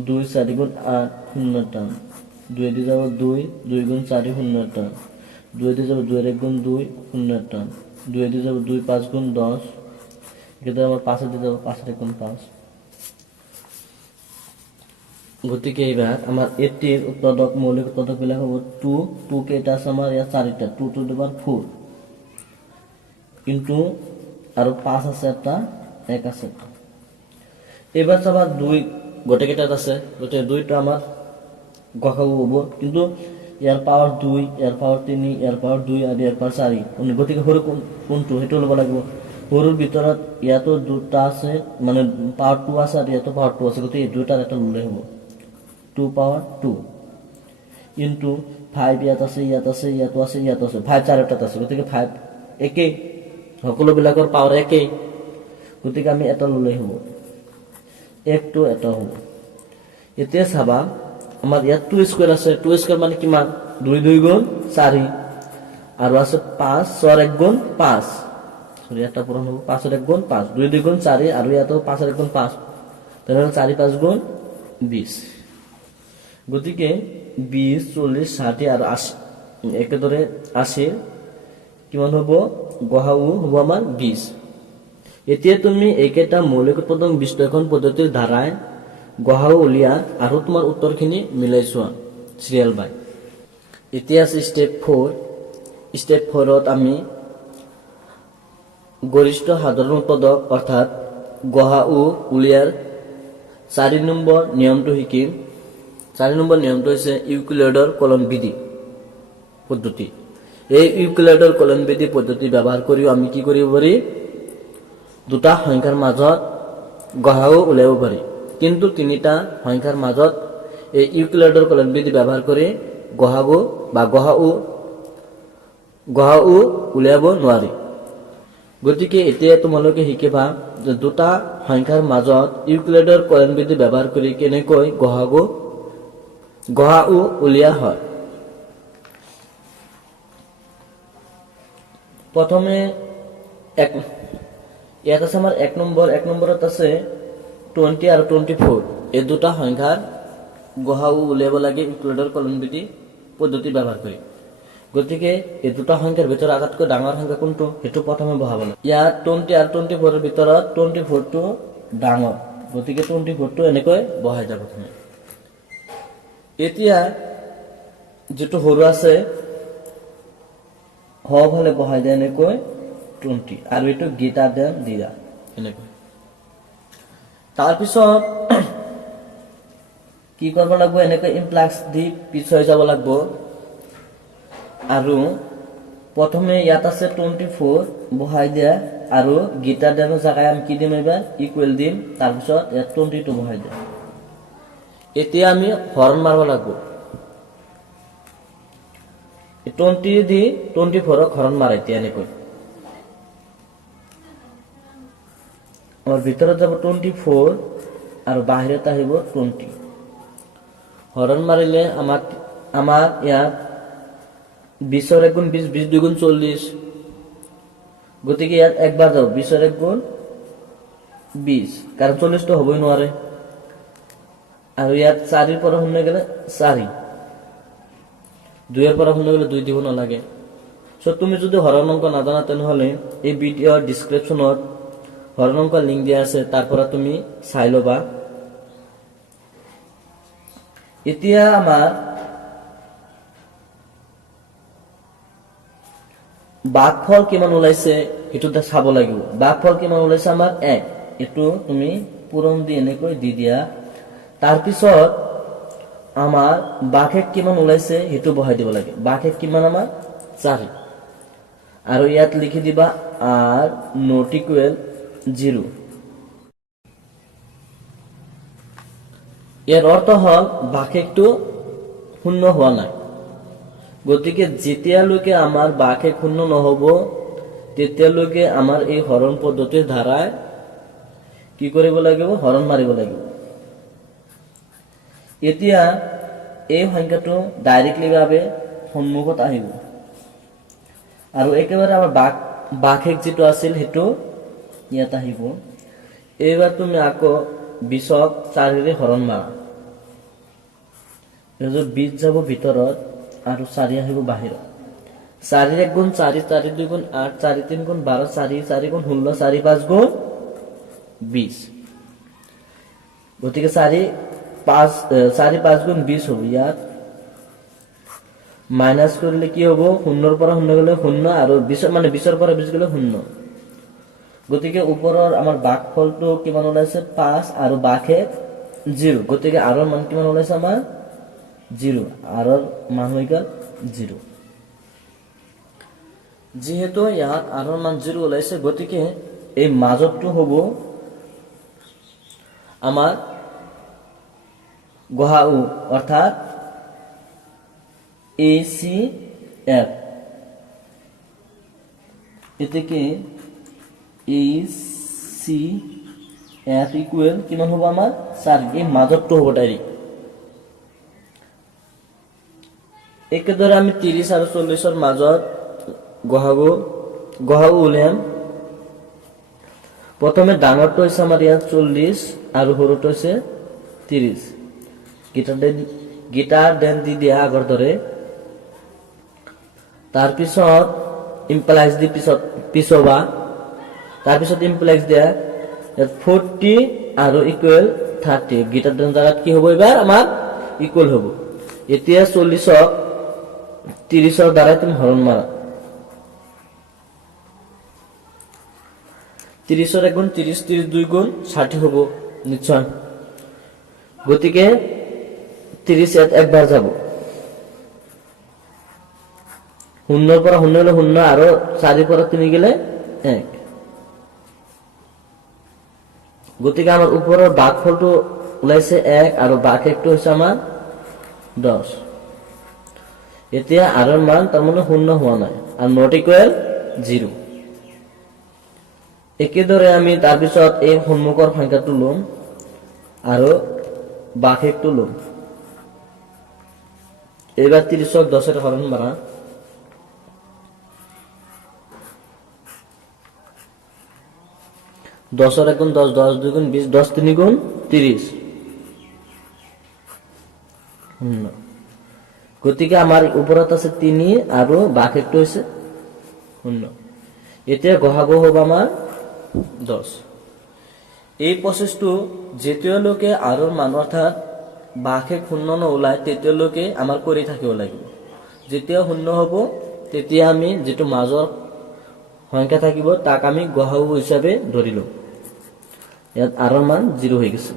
2 4 গুণ 8 0টা, 2 দিয়ে যাব 2 2 গুণ 4 0টা, 2 দিয়ে যাব 2 এর 1 গুণ 2 0টা, 2 দিয়ে যাব 2 5 গুণ 10, একেদরে আমার 5 দিয়ে যাব 5 এর গুণ 5। গতিকে এইবার আমার 80 এর উৎপাদক মৌলিক উৎপাদক বিলাক হবে 2 2 কে এটা আছে আমার ইয়া 4টা 2 টু দি পাওয়ার 4 কিন্তু আর 5 আছে একটা 1 আছে একটা। এবার আবার 2 গোটে কেটাত আছে, গোটে 2টা আমার গখাবো হবো, কিন্তু ইয়ার পাওয়ার 2 ইয়ার পাওয়ার 3 ইয়ার পাওয়ার 2 আর ইয়ার পাওয়ার 4, গতিকে সৰু কোনটো হেতু লব লাগিব। সৰুৰ ভিতৰত ইয়াতো দুটা আছে, মানে পাওয়ার 2 আছে আর ইয়াতো পাওয়ার 2 আছে, গতিকে এই দুটার একটা ললে হবো 2 পাওয়ার 2 ইনটু 5 ইয়াত আছে ইয়াত আছে ইয়াতো আছে ইয়াতো আছে 5 চাৰিটাত আছে, গতিকে 5 একে সকলো বিলাকৰ পাওয়ার একে, গতিকে আমি এটা ললে হবো 1 to এটা হবো। এতিয়া চাবা আমার ইয়াত 2 স্কয়ার আছে, 2 স্কয়ার মানে কিমান 2 2 গুণ 4 আর আছে 5 6 1 গুণ 5, সরি এটা পূরণ হবে 5 এর 1 গুণ 5, 2 2 গুণ 4 আর ইয়াতো 5 এর 1 গুণ 5, তাহলে 4 5 গুণ 20, গতিকে 20 40 60 আর 80 একেদৰে 80 কিমান হ'ব গহাউ হ'ব আমাৰ 20। এতিয়া তুমি এইকেইটা মৌলিক উৎপাদন বিশ্লেষণ পদ্ধতিৰ দ্বাৰাই গহাউ উলিয়া আৰু তোমাৰ উত্তৰখিনি মিলাই চোৱা চিৰিয়েল বাই। এতিয়া আছে স্টেপ 4। স্টেপ 4ত আমি গৰিষ্ঠ সাধাৰণ উৎপাদক অৰ্থাৎ গহাউ উলিয়াৰ 4 নম্বৰ নিয়মটো শিকিম। 4 নম্বৰ নিয়মটো হৈছে ইউক্লিডৰ কলন বিধি পদ্ধতি। এই ইউক্লিডৰ কলন বিধি পদ্ধতি ব্যৱহাৰ কৰিও আমি কি কৰিব পাৰি দুটা সংখ্যাৰ মাজত গহাউ উলিয়াব পাৰি। কিন্তু তিনিটা সংখ্যাৰ মাজত এই ইউক্লিডৰ কলন বিধি ব্যৱহাৰ কৰি গহাউ উলিয়াব নোৱাৰি। গতিকে এতিয়া তোমালোকে শিকিবা যে দুটা সংখ্যাৰ মাজত ইউক্লিডৰ কলন বিধি ব্যৱহাৰ কৰি কেনেকৈ গহাউ উলিয়া হয়। প্ৰথমে ইয়াত আছে আমাৰ 1 নম্বৰত আছে 20 আৰু 24। এই দুটা সংখ্যাৰ গহাউ উলিয়াব লাগে ইউক্লিডৰ কলন বিধি পদ্ধতি ব্যৱহাৰ কৰি। গতিকে এই দুটা সংখ্যাৰ ভিতৰত আটাইতকৈ ডাঙৰ সংখ্যা কোনটো সেইটো প্ৰথমে বহাব লাগে। ইয়াত 20 আৰু 24 ৰ ভিতৰত 24টো ডাঙৰ, গতিকে 24টো এনেকৈ বহাই যাব প্ৰথমে। এতিয়া যেটো সৰু আছে হওফালে বহাই যায় এনেকৈ 20 আৰু এইটো গ্ৰেটাৰ দেন দিলা এনেকৈ। তাৰপিছত কি কৰিব লাগিব এনেকৈ ইমপ্লাক্স দি পিছুৱাই যাব লাগিব। আৰু প্ৰথমে ইয়াত আছে 24 বহাই দিয়া আৰু গ্ৰেটাৰ দেনৰ জায়গায় আমি কি দিম এবাৰ ইকুৱেল দিম। তাৰপিছত ইয়াত 22 বহাই দিয়া। এতিয়া আমি হৰণ মাৰিব লাগিব। 20 দি 24ক হৰণ মাৰা এতিয়া এনেকৈ আমাৰ ভিতৰত যাব 24 আৰু বাহিৰত আহিব 20। হৰণ মাৰিলে আমাৰ ইয়াত 20ৰ 1 গুণ 20, 20 2 গুণ 40। গতিকে ইয়াত একবাৰ যাব 20ৰ 1 গুণ 20, কাৰণ 40টো হ'বই নোৱাৰে। আৰু ইয়াত 4ৰ পৰা 0 গ'লে 4, 2ৰ পৰা 0 গ'লে 2 দিব নালাগে। তুমি যদি হৰণ অংক নাজানা তেনেহ'লে এই ভিডিঅ'ৰ ডিসক্ৰিপশ্যনত হৰণ অংক লিংক দিয়া আছে, তাৰ পৰা তুমি চাই ল'বা। এতিয়া আমাৰ ভাগফল কিমান ওলাইছে সেইটো চাব লাগিব। ভাগফল কিমান ওলাইছে আমাৰ 1, এইটো তুমি পূৰণ দি এনেকৈ দি দিয়া। তাৰপিছত আমাৰ ভাগশেষ কিমান ওলাইছে সেইটো বহাই দিব লাগে। ভাগশেষ কিমান আমাৰ 4 আৰু ইয়াত লিখি দিবা r not equal 0। ইয়াৰ অৰ্থ হ'ল ভাগশেষটো শূন্য হোৱা নাই। গতিকে যেতিয়ালৈকে আমাৰ ভাগশেষ শূন্য নহ'ব তেতিয়ালৈকে আমাৰ এই হৰণ পদ্ধতিৰ ধাৰাই কি কৰিব লাগিব হৰণ মাৰিব লাগিব। এতিয়া এই সংখ্যাটো ডাইৰেক্টলি ভাবে সন্মুখত আহিব আৰু একেবাৰে আমাৰ ভাগশেষ যেটো আছিল সেইটো ইয়াত আহিব। এইবাৰ তুমি আকৌ 20ক 4ৰে হৰণ মাৰা। 20 যাব ভিতৰত আৰু 4 আহিব বাহিৰত। 4ৰ 1 গুণ 4, 4 2 গুণ 8, 4 3 গুণ 12, 4 গুণ 16, 4 5 গুণ 20। গতিকে 4 5 গুণ 20 হ'ব। ইয়াত মাইনাস কৰিলে কি হ'ব 0ৰ পৰা 0 গ'লে 0 আৰু 20ৰ পৰা 20 গ'লে 0। গতিকে ওপৰৰ আমাৰ ভাগফলটো কিমান ওলাইছে 5 আৰু ভাগশেষ 0। গতিকে r ৰ মান কিমান ওলাইছে আমাৰ 0, r ৰ মান হৈ গ'ল 0। যেহেতু ইয়াত r ৰ মান 0 ওলাইছে গতিকে এই মাজতটো হ'ব আমাৰ গহাউ অৰ্থাৎ ACF। এতেকে ACF ইকুৱেল কিমান হ'ব আমাৰ 4। এই মাজতটো হ'ব ডাইৰেক্ট। একেদৰে আমি 30 আৰু 40ৰ মাজত গহাউ উলিয়াম। প্ৰথমে ডাঙৰটো হৈছে আমাৰ ইয়াত 40 আৰু সৰুটো হৈছে 30। গিটাৰ দেন দি দিয়া আগৰ দৰে তাৰপিছত ইমপ্লাইজ দি পিছবা তাৰপিছত ইমপ্লাইজ দিয়া 40 আৰু ইকুৱেল 30 গিটাৰ জাগাত কি হ'ব এবাৰ আমাৰ ইকুৱেল হ'ব এতিয়া 40ক 30ৰ দ্বাৰা তুমি হৰণ মাৰা 30ৰ 1 গুণ 30 30 2 গুণ 60 হ'ব নিশ্চয় গতিকে 30 ইয়াত একবাৰ যাব 0 পৰা 0 হলে 0 আৰু 4 পৰা 3 গেলে 1 গতিকে আমাৰ ওপৰৰ ভাগফলটো ওলাইছে 1 আৰু ভাগ 1টো হৈছে আমাৰ 10 এতিয়া r ৰ মান তাৰ মানে 0 হোৱা নাই আৰু নট ইকুৱেল 0 একেদৰে আমি তাৰ পিছত এই সন্মুখৰ সংখ্যাটো লম আৰু ভাগ 1টো লম এবাৰ 30ক 10 এৰ হৰণ মাৰা 10ৰ 1 গুণ 10 10 2 গুণ 20 10 3 গুণ 30 গতিকে আমাৰ ওপৰত আছে 3 আৰু ভাগ 1টো হৈছে 0 এতিয়া গহাগো হ'ব আমাৰ 10 এই প্ৰচেছটো যেতিয়ালৈকে r ৰ মান অৰ্থাৎ ভাগ 1 0 নোলায় তেতিয়ালৈকে আমাৰ কৰি থাকিব লাগিব যেতিয়া 0 হ'ব তেতিয়া আমি যেটো মাজৰ সংখ্যা থাকিব তাক আমি গহাগো হিচাপে ধৰিলো ইয়াত r ৰ মান 0 হৈ গৈছে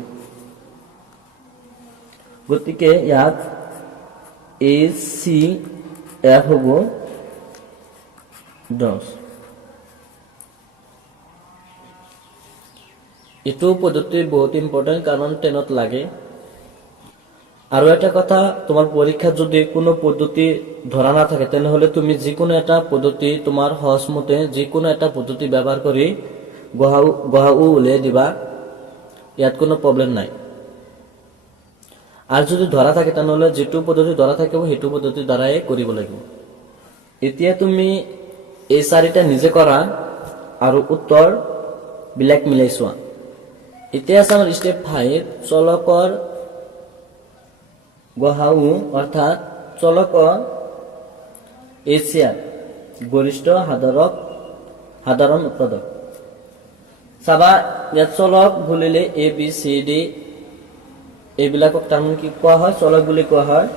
গতিকে ইয়াত ACF হ'ব 10 এটো পদ্ধতি বহুত ইম্পর্টেন্ট কারণ 10ত লাগে আৰু এটা কথা তোমার পরীক্ষা যদি কোনো পদ্ধতি ধরা না থাকে তাহলে তুমি যে কোনো একটা পদ্ধতি তোমার সহজ মতে যে কোনো একটা পদ্ধতি ব্যবহার কৰি গহাউ উলিয়াই দিবা ইয়াত কোনো প্ৰবলেম নাই আৰ যদি ধৰা থাকে তাহলে যেটো পদ্ধতি ধৰা থাকিব হেতু পদ্ধতি দ্বাৰাই কৰিব লাগিব এতিয়া তুমি এই চাৰিটা নিজে কৰা আৰু উত্তৰ বিলাক মিলাই চোৱা এতিয়া আছে আমাৰ স্টেপ 5 চলকৰ গহাউ অৰ্থাৎ চলকৰ এচিয়ার গরিষ্ঠ সাধারণ উৎপাদক চাবা ইয়াত চলক বুলিলে এ বি সি ডি এইবিলাকক তাৰমানে কি কোৱা হয় চলক বুলি কোৱা হয়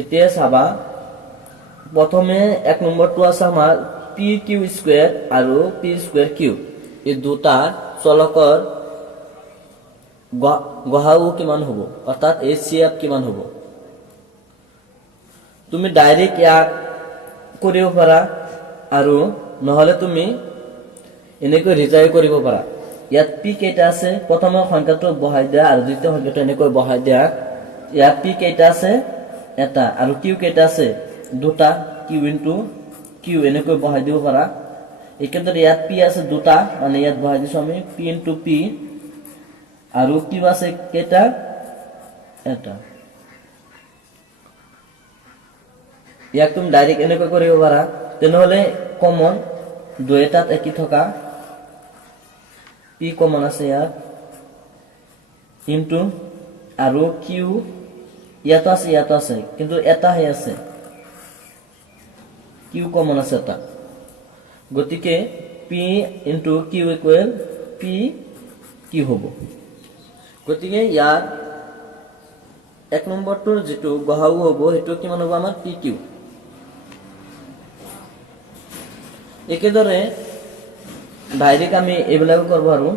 এতিয়া চাবা প্ৰথমে এক নম্বৰটো আছে আমাৰ পি কিউ স্কয়াৰ আৰু পি স্কয়াৰ কিউ এই দুটা চলকৰ গহাউ কিমান হ'ব অৰ্থাৎ এচিএফ কিমান হ'ব তুমি ডাইৰেক্ট ইয়াক কৰিব পাৰা আৰু নহলে তুমি এনেকৈ ৰিজাই কৰিব পাৰা ইয়াত পি কেইটা আছে প্ৰথম সংখ্যাটো বহাই দিয়া আৰু দ্বিতীয় সংখ্যাটো এনেকৈ বহাই দিয়া ইয়াত পি কেইটা আছে এটা আৰু কিউ কেইটা আছে দুটা কিউ ইনটু কিউ এনেকৈ বহাই দিব পাৰা একেদৰে ইয়াত পি আছে দুটা মানে ইয়াত বহাই দিছো আমি পি ইনটু পি আৰু কিউ আছে কেইটা এটা ইয়াক তুমি ডাইৰেক্ট এনেকৈ কৰিব পাৰা তেনেহলে কমন দুইটাত একই থকা পি কমন আছে ইয়াত ইনটু আৰু কিউ ইয়াত আছে কিন্তু এটা হে আছে কিউ কমন আছে এটা গতিকে P into Q equal P কি হ'ব গতিকে ইয়াত এক নম্বৰটোৰ যেটো গহাউ হ'ব হেতু কিমান হ'ব আমাৰ পি কিউ একেদৰে ডাইৰেক্ট আমি এইবিলাক কৰিব আৰু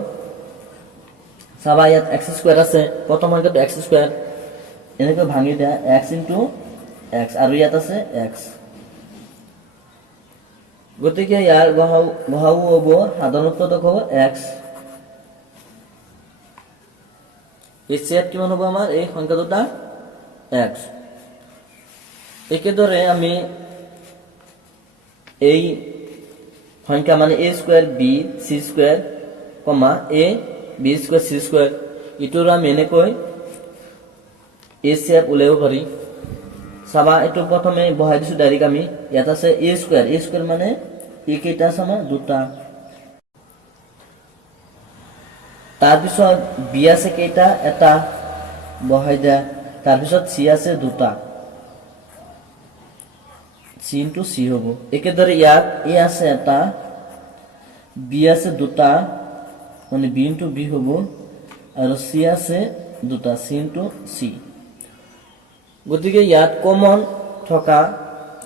চাবা ইয়াত x স্কয়াৰ আছে প্ৰথম সংখ্যাটো x স্কয়াৰ এনেকৈ ভাঙি দিয়া x ইনটু x আৰু ইয়াত আছে x গতিকে ইয়াৰ গহাউ হ'ব সাধাৰণ উৎপাদক হ'ব x এচিএফ কিমান হ'ব আমাৰ এই সংখ্যা দুটা x একেদৰে আমি এই সংখ্যা মানে a square b c square a b square c square ইটোৰ আমি এনেকৈ এচিএফ উলিয়াব পাৰি চাবা এটো প্ৰথমে বহাই দিছো ডাইৰেক্ট আমি ইয়াত আছে a স্কয়াৰ মানে a কেইটা আছে আমাৰ দুটা তাৰ পিছত b আছে কেইটা এটা বহাই দিয়া তাৰ পিছত c আছে দুটা c চি ইনটু চি হ'ব। একেদৰে ইয়াত এ আছে এটা, বি আছে দুটা, মানে বি ইনটু বি হ'ব, আৰু চি আছে দুটা, চি ইনটু চি। গতিকে ইয়াত কমন থকা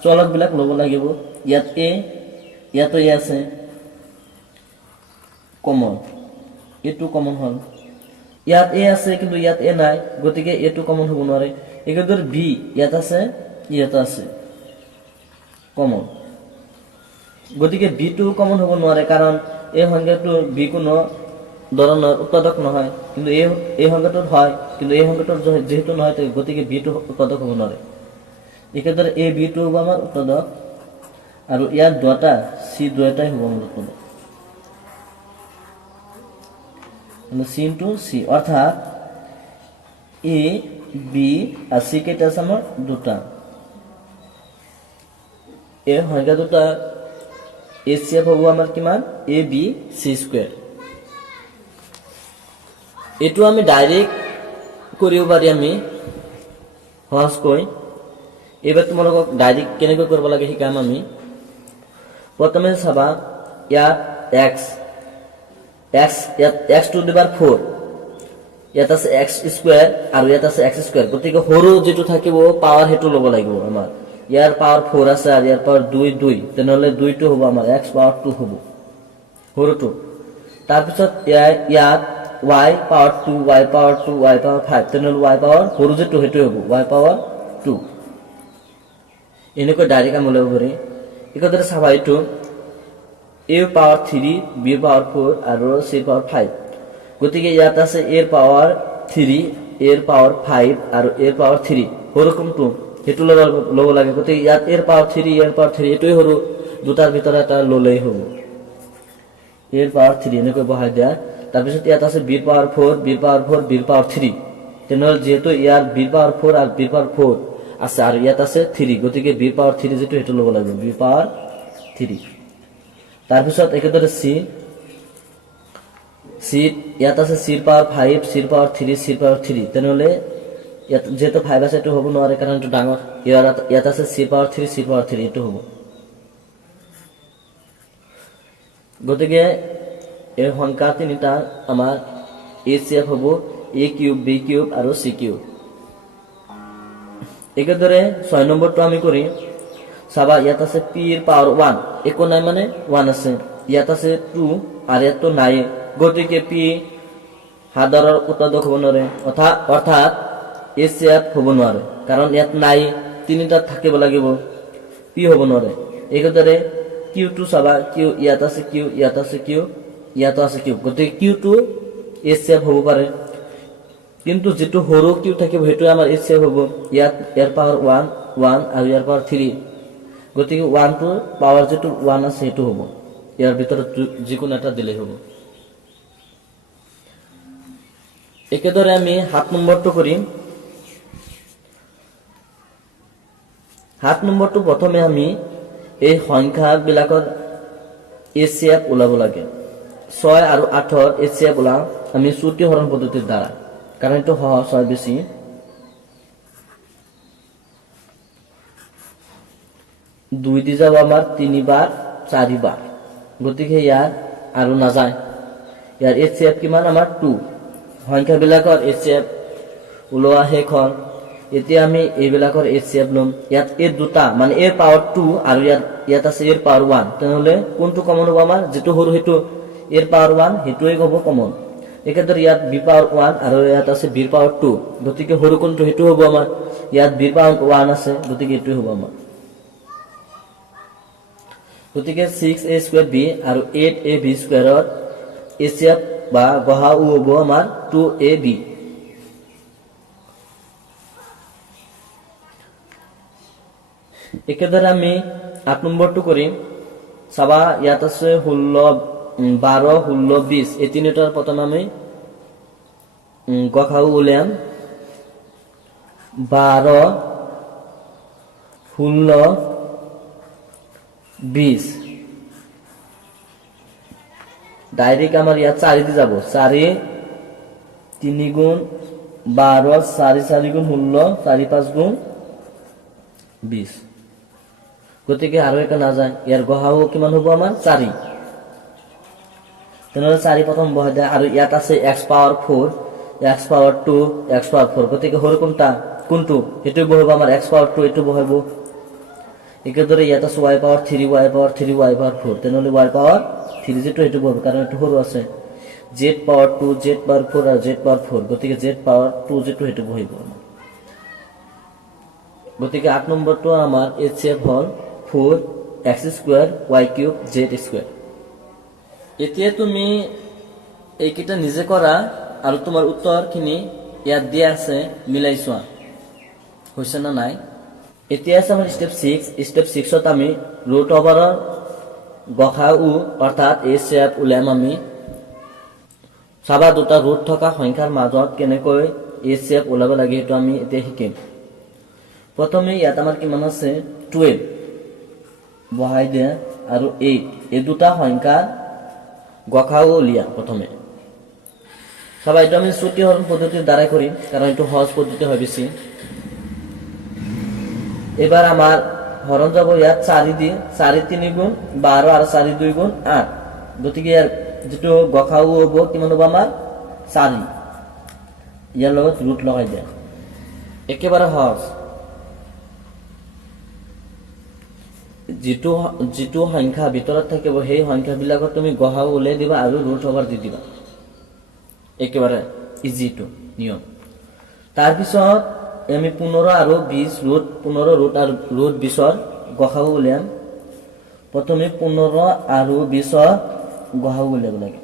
চলকবিলাক ল'ব লাগিব। ইয়াত এ, ইয়াতো এ আছে কমন, এটো কমন হ'ল। ইয়াত এ আছে কিন্তু ইয়াত এ নাই, গতিকে এটো কমন হ'ব নোৱাৰে। একেদৰে বি ইয়াত আছে, ইয়াত আছে কমন, গতিকে বি টো কমন হ'ব নোৱাৰে, কাৰণ এই সংখ্যাটো বি কোনো ধৰণৰ উৎপাদক নহয়, কিন্তু এই সংখ্যাটোত হয়, কিন্তু এই সংখ্যাটোত যেহেতু নহয় গতিকে বি টো উৎপাদক হ'ব নোৱাৰে। একেদৰে এ বি টো হ'ব আমাৰ উৎপাদক, আৰু ইয়াত দুটা চি দুটাই হ'ব আমাৰ উৎপাদক, চি ইনটু চি, অৰ্থাৎ এ বি আৰ সি কেইটা আছে আমাৰ দুটা। এই সংখ্যা দুটা এচিএফ হ'ব আমাৰ কিমান এ বি সি স্কয়াৰ। এইটো আমি ডাইৰেক্ট কৰিব পাৰি আমি সহজকৈ। এবাৰ তোমালোকক ডাইৰেক্ট কেনেকৈ কৰিব লাগে শিকাম আমি। প্ৰথমে চাবা ইয়াত এক্স ইয়াত এক্স টু দি পাৱাৰ 4, ইয়াত আছে এক্স স্কয়াৰ আৰু ইয়াত আছে এক্স স্কয়াৰ, গতিকে সৰু যেটো থাকিব পাৱাৰ হেতু ল'ব লাগিব আমাৰ। ইয়াৰ পাৱাৰ 4 আছে আৰু ইয়াৰ পাৱাৰ 2 তেনেহলে 2 টো হ'ব আমাৰ x পাৱাৰ 2 হ'ব সৰুটো। তাৰপিছত ইয়াত y power 2 y power 2 y power 5, তেনেহলে y পাৱাৰ সৰু যেটো হেতু হ'ব y পাৱাৰ 2। এনেকৈ ডাইৰেক্ট আমি ল'ব পাৰি। একদৰে চাবা এইটো a পাৱাৰ 3 b পাৱাৰ 4 আৰু c পাৱাৰ 5, গতিকে ইয়াত আছে a এর পাওয়ার 3 a এর পাওয়ার 5 আর a এর পাওয়ার 3 হরকমটো হেতু লব লাগে। গতিকে ইয়াত a এর পাওয়ার 3 a এর পাওয়ার 3 এটাই হলো দুটার ভিতরে এটা ললেই হবে a এর পাওয়ার 3 এনেকৈ বহাই দেয়া। তাৰপিছত ইয়াত আছে b এৰ পাওয়াৰ 4 b এৰ পাওয়াৰ 4 b এৰ পাওয়াৰ 3, তেনেহলে যেহেতু ইয়াৰ b এর পাওয়ার 4 আর b এর পাওয়ার 4 আছে আর ইয়াত আছে 3, গতিকে b এর পাওয়ার 3 যেটো হেতু লব লাগে b এর পাওয়ার 3। তাৰপিছত একেদৰে c ইয়াত আছে c এর পাওয়ার 5 c এর পাওয়ার 3 c এর পাওয়ার 3, তেনেহলে ইয়াত যেহেতু 5 আছে এটো হ'ব নোৱাৰে কাৰণ এটো ডাঙৰ। ইয়াত আছে c এৰ পাওয়াৰ 3 c এৰ পাওয়াৰ 3 এটো হ'ব। গতিকে এই সংখ্যা তিনিটা আমাৰ ACF হ'ব a কিউব b কিউব আৰু c কিউব। একেদৰে 6 নম্বৰটো আমি কৰি চাবা ইয়াত আছে p এর পাওয়ার 1, একো নাই মানে 1 আছে, ইয়াত আছে 2 আর ইয়াত তো নাই, গতিকে p হাজাৰৰ উৎপাদক হ'ব নোৱাৰে, অৰ্থাৎ ACF হ'ব নোৱাৰে, কাৰণ ইয়াত নাই তিনিটা থাকিব লাগিব, p হ'ব নোৱাৰে। একেদৰে q2 চাবা q ইয়াত আছে q ইয়াত আছে q ইয়াত আছে q, গতিকে q2 ACF হ'ব পাৰে, কিন্তু যেটো সৰু q থাকিব হেতু আমাৰ ACF হ'ব। ইয়াত ইয়াৰ পাৱাৰ 1 আৰু ইয়াৰ পাৱাৰ 3, গতিকে 1 টো পাৱাৰ যেটো 1 আছে হেতু হ'ব, ইয়াৰ ভিতৰত যিকোনো এটা দিলে হ'ব। একেদৰে আমি 7 নম্বৰটো কৰিম। 7 নম্বৰটো প্ৰথমে আমি এই সংখ্যা বিলাকৰ ACF ওলাব লাগে। 6 আৰু 8 ৰ ACF ওলাম আমি চুটি হৰণ পদ্ধতিৰ দ্বাৰা, কাৰণ এটো সহজ হয় বেছি। দুই দি যাব আমাৰ 3 বাৰ 4 বাৰ, গতিকে ইয়াৰ আৰু নাযায়। ইয়াৰ ACF কিমান আমাৰ 2। সংখ্যা বিলাকৰ ACF ওলোৱা শেষ হ'ল। এতিয়া আমি এইবিলাকৰ ACF লম। ইয়াত a দুটা মানে a পাৱাৰ 2 আৰু ইয়াত আছে a পাৱাৰ 1, তেনেহলে কোনটো কমন হ'ব আমাৰ যেটো সৰু হেতু a পাৱাৰ 1 হেতুই হ'ব কমন। একেদৰে ইয়াত b পাৱাৰ 1 আৰু ইয়াত আছে b পাৱাৰ 2, গতিকে সৰু কোনটো হেতু হ'ব আমাৰ ইয়াত b পাৱাৰ 1 আছে, গতিকে এটোই হ'ব আমাৰ। গতিকে 6a স্কয়াৰ b আৰু 8ab স্কয়াৰৰ ACF বা গহাউ হ'ব আমাৰ 2ab। একেদৰে আমি 8 নম্বৰটো কৰিম। চাবা ইয়াত আছে 16 12 16 20, এই তিনিটাৰ প্ৰথম আমি গহাউ উলিয়াম। 12 16 20 ডাইরেক্ট আমার ইয়াত 4 দি যাব, 4 3 গুণ 12 4 4 গুণ 16 4 5 গুণ 20, গতিকে আৰু এটা নাযায়, ইয়াৰ গসাগু কিমান হ'ব আমাৰ 4। তেনেহ'লে 4 প্ৰথম বহাই দিয়া, আৰু ইয়াত আছে x power 4, x power 2, x power 4, গতিকে সৰু কোনটো সেইটো বহাব আমাৰ x পাৱাৰ 2, এইটো বহাব। একেদৰে ইয়াত আছে y power 3, y power 3, y power 4, তেনেহ'লে y পাৱাৰ 3 যেটো সেইটো বহাব, কাৰণ এইটো সৰু আছে। z পাৱাৰ 2, z পাৱাৰ 4 আৰু z পাৱাৰ 4, গতিকে z পাৱাৰ 2 যেটো সেইটো বহিব। গতিকে 8 নম্বৰটো আমাৰ HCF হ'ল 4x² y³ z²। এতিয়া তুমি এইকেইটা নিজে কৰা আৰু তোমাৰ উত্তৰখিনি ইয়াত দিয়া আছে, মিলাই চোৱা হৈছে না নাই। এতিয়া আছে আমাৰ স্টেপ 6। স্টেপ 6ত আমি ৰুট ওভাৰৰ গসাগু অৰ্থাৎ HCF উলিয়াম আমি। চাবা দুটা ৰুট থকা সংখ্যাৰ মাজত কেনেকৈ HCF ওলাব লাগে সেইটো আমি এতিয়া শিকিম। প্ৰথমে ইয়াত আমাৰ কিমান আছে 12 বহাই দিয়া আৰু 8, এই দুটা সংখ্যাৰ গসাগু উলিয়া প্ৰথমে। চাবা এইটো আমি চুটি হৰণ পদ্ধতিৰ দ্বাৰাই কৰিম, কাৰণ এইটো সহজ পদ্ধতি হয় বেছি। এবার আমার হরণ যাব ইয়াত 4 দিয়ে, 4 3 গুণ 12 আর 4 2 গুণ 8, গতিকে ইয়ার যেটো গসাগু হব কিমান হব আমার 4। ইয়ার লগত রুট লগাই দিয়া, একেবারে সহজ। যেটো সংখ্যা ভিতৰত থাকিব সেই সংখ্যাবিলাকত তুমি গসাগু উলিয়াই দিবা আৰু ৰুট ওভাৰ দি দিবা, একেবাৰে ইজি টু নিয়ম। তাৰপিছত আমি 15 আৰু 20 ৰুট 15 ৰুট আৰু ৰুট 20ৰ গসাগু উলিয়াম। প্ৰথমে 15 আৰু 20ৰ গসাগু উলিয়াব লাগে।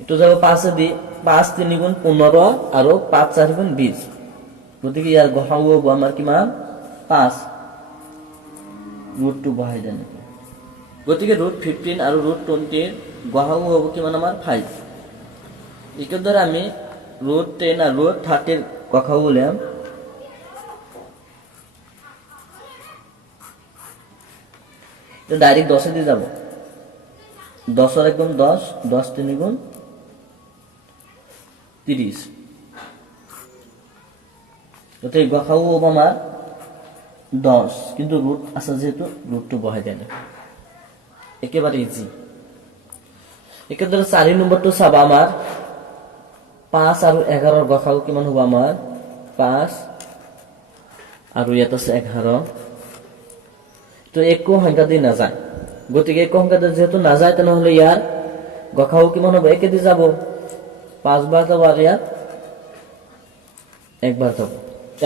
এইটো যাব 5 দি, 5 3 গুণ 15 আৰু 5 4 গুণ 20, গতিকে ইয়াৰ গসাগু হ'ব আমাৰ কিমান 5। ৰুটটো বহাই দেন, গতিকে ৰুট 15 আৰু ৰুট 20ৰ গসাগু হ'ব কিমান আমাৰ 5। একেদৰে আমি ৰুট 10 আৰু ৰুট 30ৰ গসাগু উলিয়াম। ডাইরেক্ট 10 দিয়ে যাব, 10 1 গুণ 10, 10 3 গুণ 30, গতিকে গসাগু হ'ব আমাৰ 10, কিন্তু ৰুট আছে যেহেতু ৰুটটো বহাই দেন, একেবাৰে ইজি। একেদৰে 4 নম্বৰটো চাবা আমাৰ 5 আৰু 11ৰ গসাগু কিমান হ'ব আমাৰ 5 আৰু ইয়াত আছে 11, তো একো সংখ্যা দি নাযায়, গতিকে একো সংখ্যা যেহেতু নাযায় তেনেহ'লে ইয়াৰ গসাগু কিমান হ'ব 1 দি যাব, 5 বাৰ যাব আৰু ইয়াত 1 বাৰ যাব,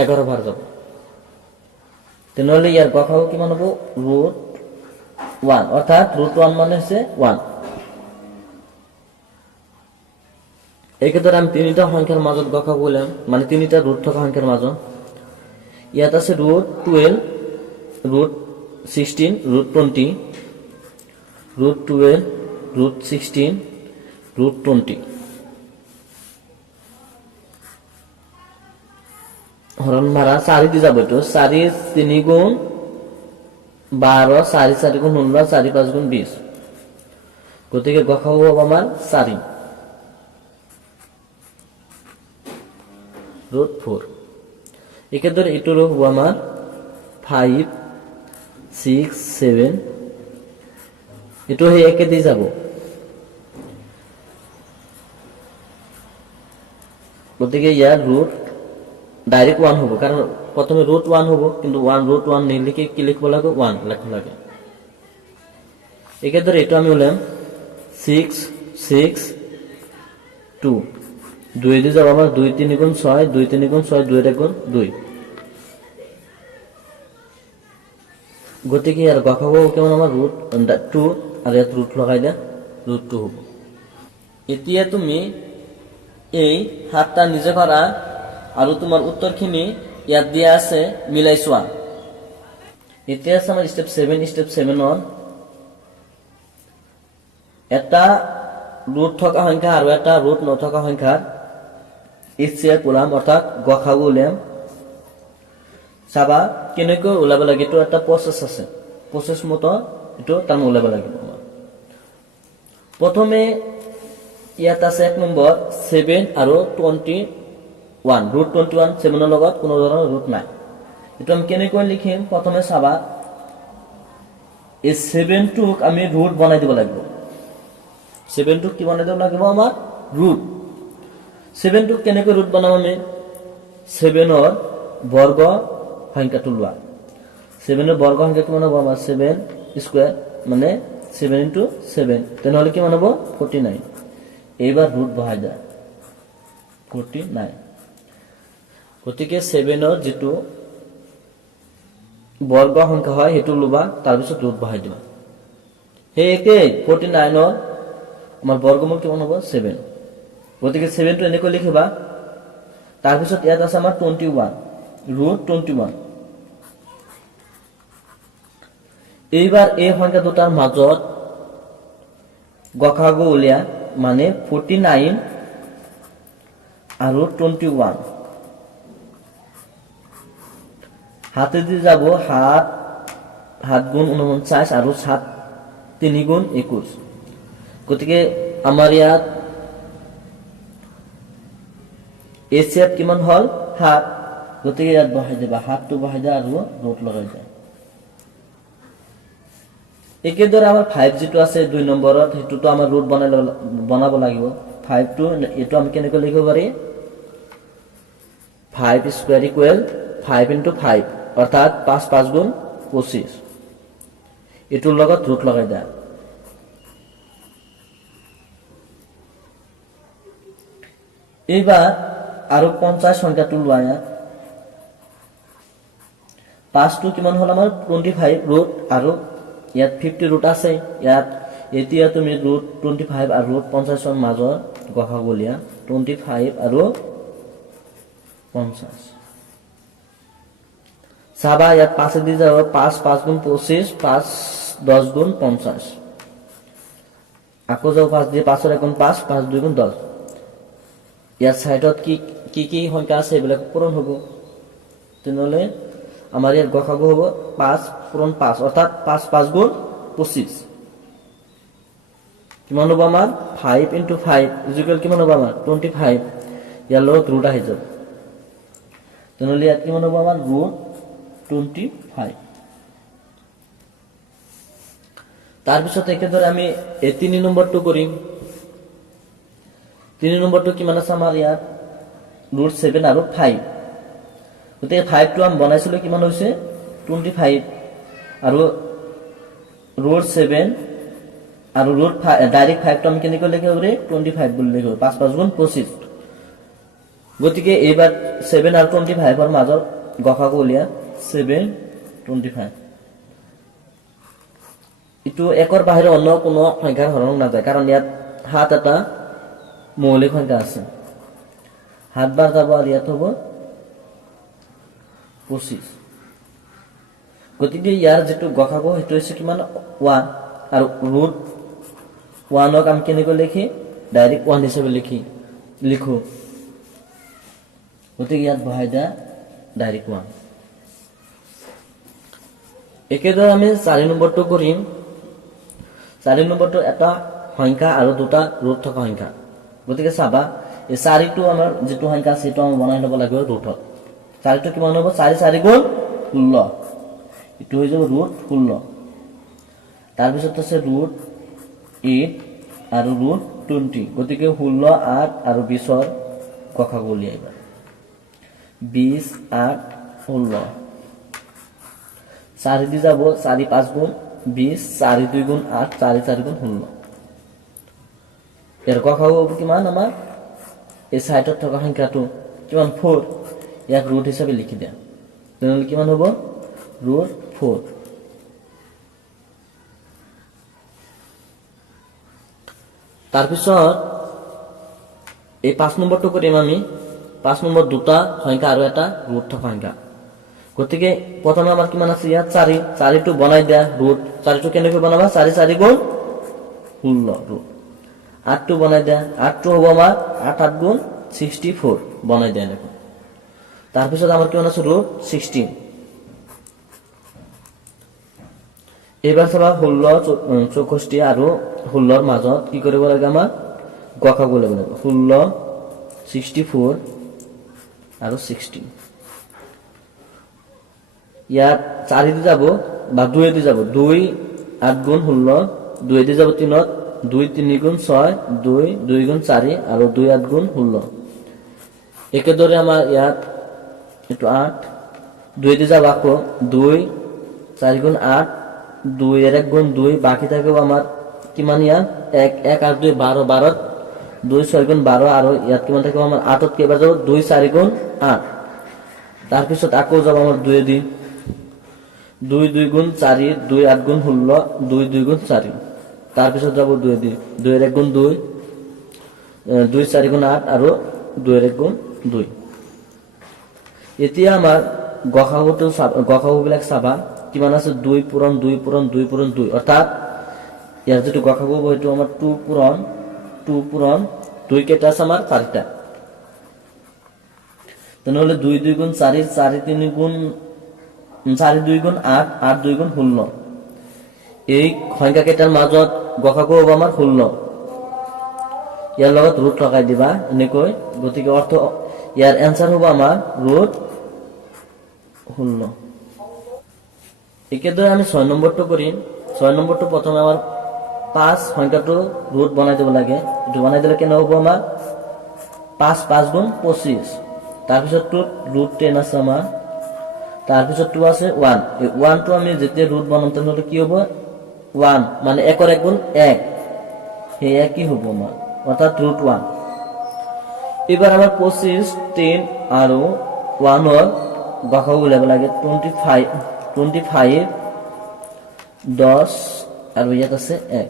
11 বাৰ যাব, তেনেহ'লে ইয়াৰ গসাগু কিমান হ'ব ৰুট 1, অৰ্থাৎ ৰুট 1 মানে হৈছে 1। একেদৰে আমি তিনিটা সংখ্যাৰ মাজত গসাগু উলিয়াম, মানে তিনিটা ৰুট থকা সংখ্যাৰ মাজত। ইয়াত আছে root 12, root 16, root 20, root 12, root 16, root 20। হরণ মারা 4 দি যাব, তো 4 3 গুণ 12, 4 4 গুণ 16, 4 5 গুণ 20, গতিকে গসাগু হ'ব আমাৰ 4। ৰুট 4। একেদৰে এইটোৰ হ'ব আমাৰ 5 6 7, এইটো সেই একে দি যাব, গতিকে ইয়াৰ ৰুট ডাইৰেক্ট 1 হ'ব, কাৰণ প্ৰথমে ৰুট 1 হ'ব, কিন্তু ৰুট 1 নিলিখে কি লিখব লাগে 1 লিখব লাগে। একেদৰে এইটো আমি উলিয়াম 6 6 2, 2 দি যাব আমাৰ 2 3 গুণ 6, 2 3 গুণ 6, 2 1 গুণ 2, গতিকে ইয়াৰ গসাগু কেমন আমাৰ ৰুট 2 আৰু ইয়াত ৰুট লগাই দিয়া, ৰুট 2 হ'ব। এতিয়া তুমি এই 7টা নিজে কৰা আৰু তোমাৰ উত্তৰখিনি ইয়াত দিয়া আছে, মিলাই চোৱা। এতিয়া আছে আমাৰ স্টেপ 7। স্টেপ 7ত এটা ৰুট থকা সংখ্যা আৰু এটা ৰুট নথকা সংখ্যাৰ HCF উলিয়াম, অৰ্থাৎ গসাগু উলিয়াম। চাবা কেনেকৈ ওলাব লাগে, এইটো এটা প্ৰচেছ আছে, প্ৰচেছ মতে এইটো তাৰমানে ওলাব লাগিব। প্ৰথমে ইয়াত আছে 1 নম্বৰ 7 আৰু 21, ৰুট 21, 7ৰ লগত কোনো ধৰণৰ ৰুট নাই, এইটো আমি কেনেকৈ লিখিম প্ৰথমে চাবা এই 7 টোক আমি ৰুট বনাই দিব লাগিব 7 টোক কি বনাই দিব লাগিব আমাৰ ৰুট 7 টোক কেনেকৈ ৰুট বনাম আমি 7 ৰ বৰ্গ সংখ্যাটো লোৱা 7 ৰ বৰ্গ সংখ্যা কিমান হ'ব আমাৰ 7 স্কয়াৰ মানে 7 * 7 তেনেহলে কিমান হ'ব 49 এইবাৰ ৰুট বহাই দিয়া 49 গতিকে 7 ৰ যেটো বৰ্গ সংখ্যা হয় হেতু লবা তাৰ পিছত ৰুট বহাই দিবা হে একে 49 ৰ আমাৰ বৰ্গমূল কিমান হ'ব 7 গতিকে 7 টো এনেকৈ লিখিবা তাৰ পিছত ইয়াত আছে আমাৰ 21 ৰুট 21 এইবাৰ এই সংখ্যা দুটাৰ মাজত গসাগু উলিয়া মানে 49 আৰু 21 হাতে দি যাব 7 গুণ 49 আৰু 7 3 গুণ 21 গতিকে আমাৰ ইয়াত এসএফ কিমান হল 7 গতিকে ইয়াত বহাই দিবা 7 টো বহাই দিয়া আৰু ৰুট লগাই দিয়া একেদৰে আমাৰ 5 যেটো আছে 2 নম্বৰত হেতুটো আমাৰ ৰুট বনাব লাগিব 5 টো এটো আমি কেনেকৈ লিখিব পাৰি 5 স্কয়াৰ ইকুয়াল 5 * 5 অৰ্থাৎ 5 5 গুণ 25 এটোৰ লগত ৰুট লগাই দিয়া এইবাৰ আৰু 50 সংখ্যাটো লোৱা 5 টো কিমান হল আমাৰ 25 ৰুট আৰু ইয়াত 50 ৰুট আছে ইয়াত এতিয়া তুমি ৰুট 25 আৰু ৰুট 50 ৰ মাজত গসাগু উলিয়া 25 আৰু 50 সাবা ইয়াত 5 দি যাব 5 5 গুণ 25 5 10 গুণ 50 আকৌ যাও 5 দিয়ে 5 ৰ গুণ 5 5 2 গুণ 10 ইয়াত সাইডত কি সংখ্যা আছে এবিলাক পূৰণ হ'ব তেনেহলে আমাৰ ইয়াত গসাগু হ'ব 5 পূৰণ 5 অৰ্থাৎ 5 5 গুণ 25 কিমান হ'ব আমাৰ 5 * 5 ইকুয়াল কিমান হ'ব আমাৰ 25 ইয়াৰ লগত ৰুট আহি যাব তেনেহলে ইয়াত কিমান হ'ব আমাৰ ৰুট 25 তাৰ পিছত একেদৰে আমি 3 নম্বৰটো কৰিম 3 নম্বৰটো কিমান আছে আমাৰ ইয়াত ৰুট 7 আৰু 5 গতে 5 টো আমি বনাইছিলো কিমান হৈছে 25 আৰু ৰুট 7 আৰু ৰুট ডাইৰেক্ট 5 টো আমি কেনেকৈ লিখিব পাৰি 25 বুলি লিখিব 5 5 গুণ 25 গতিকে এইবাৰ 7 আৰু 25 ৰ মাজৰ গসাগু উলিয়া 7 25 ইটো একৰ বাহিৰে অন্য কোনো সংখ্যাৰ হৰণ নাযায় কাৰণ ইয়াত 7 এটা মৌলিক সংখ্যা আছে 7 বাৰ যাব আৰু ইয়াত হ'ব 25 গতিকে ইয়াৰ যেটো গসাগু হেতু হৈছে কিমান 1 আৰু ৰুট 1 ক আমি কেনেকৈ লিখি ডাইৰেক্ট 1 হিচাপে লিখো গতিকে ইয়াত বহাই দিয়া ডাইৰেক্ট 1 একেদৰে আমি 4 নম্বৰটো কৰিম 4 নম্বৰটো এটা সংখ্যা আৰু দুটা ৰুট থকা সংখ্যা গতিকে চাবা এই 4 টো আমাৰ যেটো সংখ্যা আছে এটো আমি বনাই লব লাগিব ৰুটত 4 টো কিমান হ'ব 4 4 গুণ 16 এটো হৈ যাব ৰুট 16 তাৰ পিছত আছে ৰুট 8 আৰু ৰুট 20 গতিকে 16 8 আৰু 20 ৰ গসাগু উলিয়াইবা 20 8 16 4 দি যাব 4 5 গুণ 20 4 2 গুণ 8 4 4 গুণ 16 এর গসাগু কিমান আমাৰ এই সাইডত থকা সংখ্যাটো কিমান 4 ইয়াক ৰুট হিচাপে লিখি দিয়া তেনেহলে কিমান হ'ব ৰুট 4 তাৰ পিছত এই 5 নম্বৰটো কৰিম আমি 5 নম্বৰ দুটা সংখ্যা আৰু এটা ৰুট থকা সংখ্যা গতিকে প্ৰথমে আমাৰ কিমান আছে ইয়াত 4 4 টো বনাই দিয়া ৰুট 4 টো কেনেকৈ বনাবা 4 4 গুণ 16 ৰুট 8 টো বনাই দিয়া 8 টো হ'ব আমাৰ 8 8 গুণ 64 বনাই দিয়া দেখো তাৰ পিছত আমাৰ কিমান আছে ৰুট 16 এবাৰ চাবা 16 64 আৰু 16 ৰ মাজত কি কৰিব লাগে আমাৰ গসাগু লাগিব 16 64 আৰু 16 ইয়াত 4 দি যাব বা 2 দি যাব, 2 8 গুণ 16, 2 দি যাব 3ত, 2 3 গুণ 6, 2 2 গুণ 4 আৰু 2 8 গুণ 16। একেদৰে আমাৰ ইয়াত এইটো 8, 2 দি যাব আকৌ 2 4 গুণ 8, 2 এর 1 গুণ 2, বাকি থাকবে আমার কিমান ইয়াত 1 1 আর 2 12, 12 2 6 গুণ 12 আৰু ইয়াত কিমান থাকিব আমাৰ 8ত কেইবাৰ যাব 2 4 গুণ 8। তাৰপিছত আকৌ যাব আমাৰ 2 দি 2 2 গুণ 4, 2 8 গুণ 16, 2 2 গুণ 4। তাৰপিছত যাব 2 দি 2 এৰ 1 গুণ 2, 2 4 গুণ 8 আৰু 2 এৰ 1 গুণ 2। এতিয়া আমাৰ গসাগু বিলাক চাবা কিমান আছে 2 পূৰণ 2 পূৰণ 2 পূৰণ 2, অৰ্থাৎ ইয়াৰ যেটো গসাগু হ'ব সেইটো আমাৰ 2 পূৰণ 2 কেইটা আছে আমাৰ 4টা। তেনেহলে 2 2 গুণ 4, 4 3 গুণ 4 2 গুণ 8, 8 2 গুণ 16। এই সংখ্যা কেইটাৰ মাজত গসাগু হ'ব আমাৰ 16। ইয়াৰ লগত ৰুট লগাই দিবা এনেকৈ, গতিকে অৰ্থ ইয়াৰ এনসাৰ হ'ব আমাৰ ৰুট 16। একেদৰে আমি 6 নম্বৰটো কৰিম। 6 নম্বৰটো প্ৰথমে আমাৰ 5 সংখ্যাটো ৰুট বনাই দিব লাগে। এটো বনাই দিলে কেনে হ'ব আমাৰ 5 5 গুণ 25। তাৰপিছত ৰুট 10 আছে আমাৰ, তাৰপিছত 2 আছে 1। এই 1 টো আমি যেতিয়া ৰুট বনাম তেনেহলে কি হ'ব 1 মানে 1 এৰ 1 গুণ 1, সেই 1 কি হ'ব আমাৰ অৰ্থাৎ ৰুট 1। এবাৰ আমাৰ 25 10 আৰু 1 এৰ গসাগু উলিয়াব লাগে 25 10 আৰু ইয়াত আছে 1।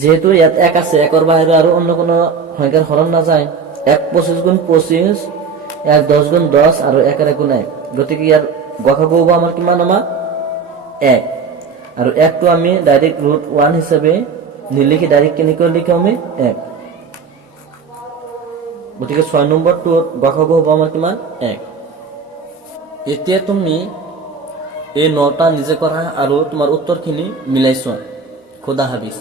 যেহেতু ইয়াত 1 আছে, 1 এৰ বাইৰে আৰু অন্য কোনো সংখ্যার হরণ না যায়। 1 25 গুণ 25, 1 10 গুণ 10 আৰু 1 এৰ 1 গুণ 1, গতিকে ইয়াৰ গসাগু হ'ব আমাৰ কিমান আমাৰ 1। আৰু 1 টো আমি ডাইৰেক্ট ৰুট 1 হিসাবে নিলিখি ডাইৰেক্ট কেনেকৈ লিখো আমি 1। গতিকে 6 নম্বৰটোৰ গসাগু হ'ব আমাৰ কিমান 1। এতিয়া তুমি এই 9টা নিজে কৰা আৰু তোমাৰ উত্তৰখিনি মিলাই চোৱা। খুদা হাফিজ।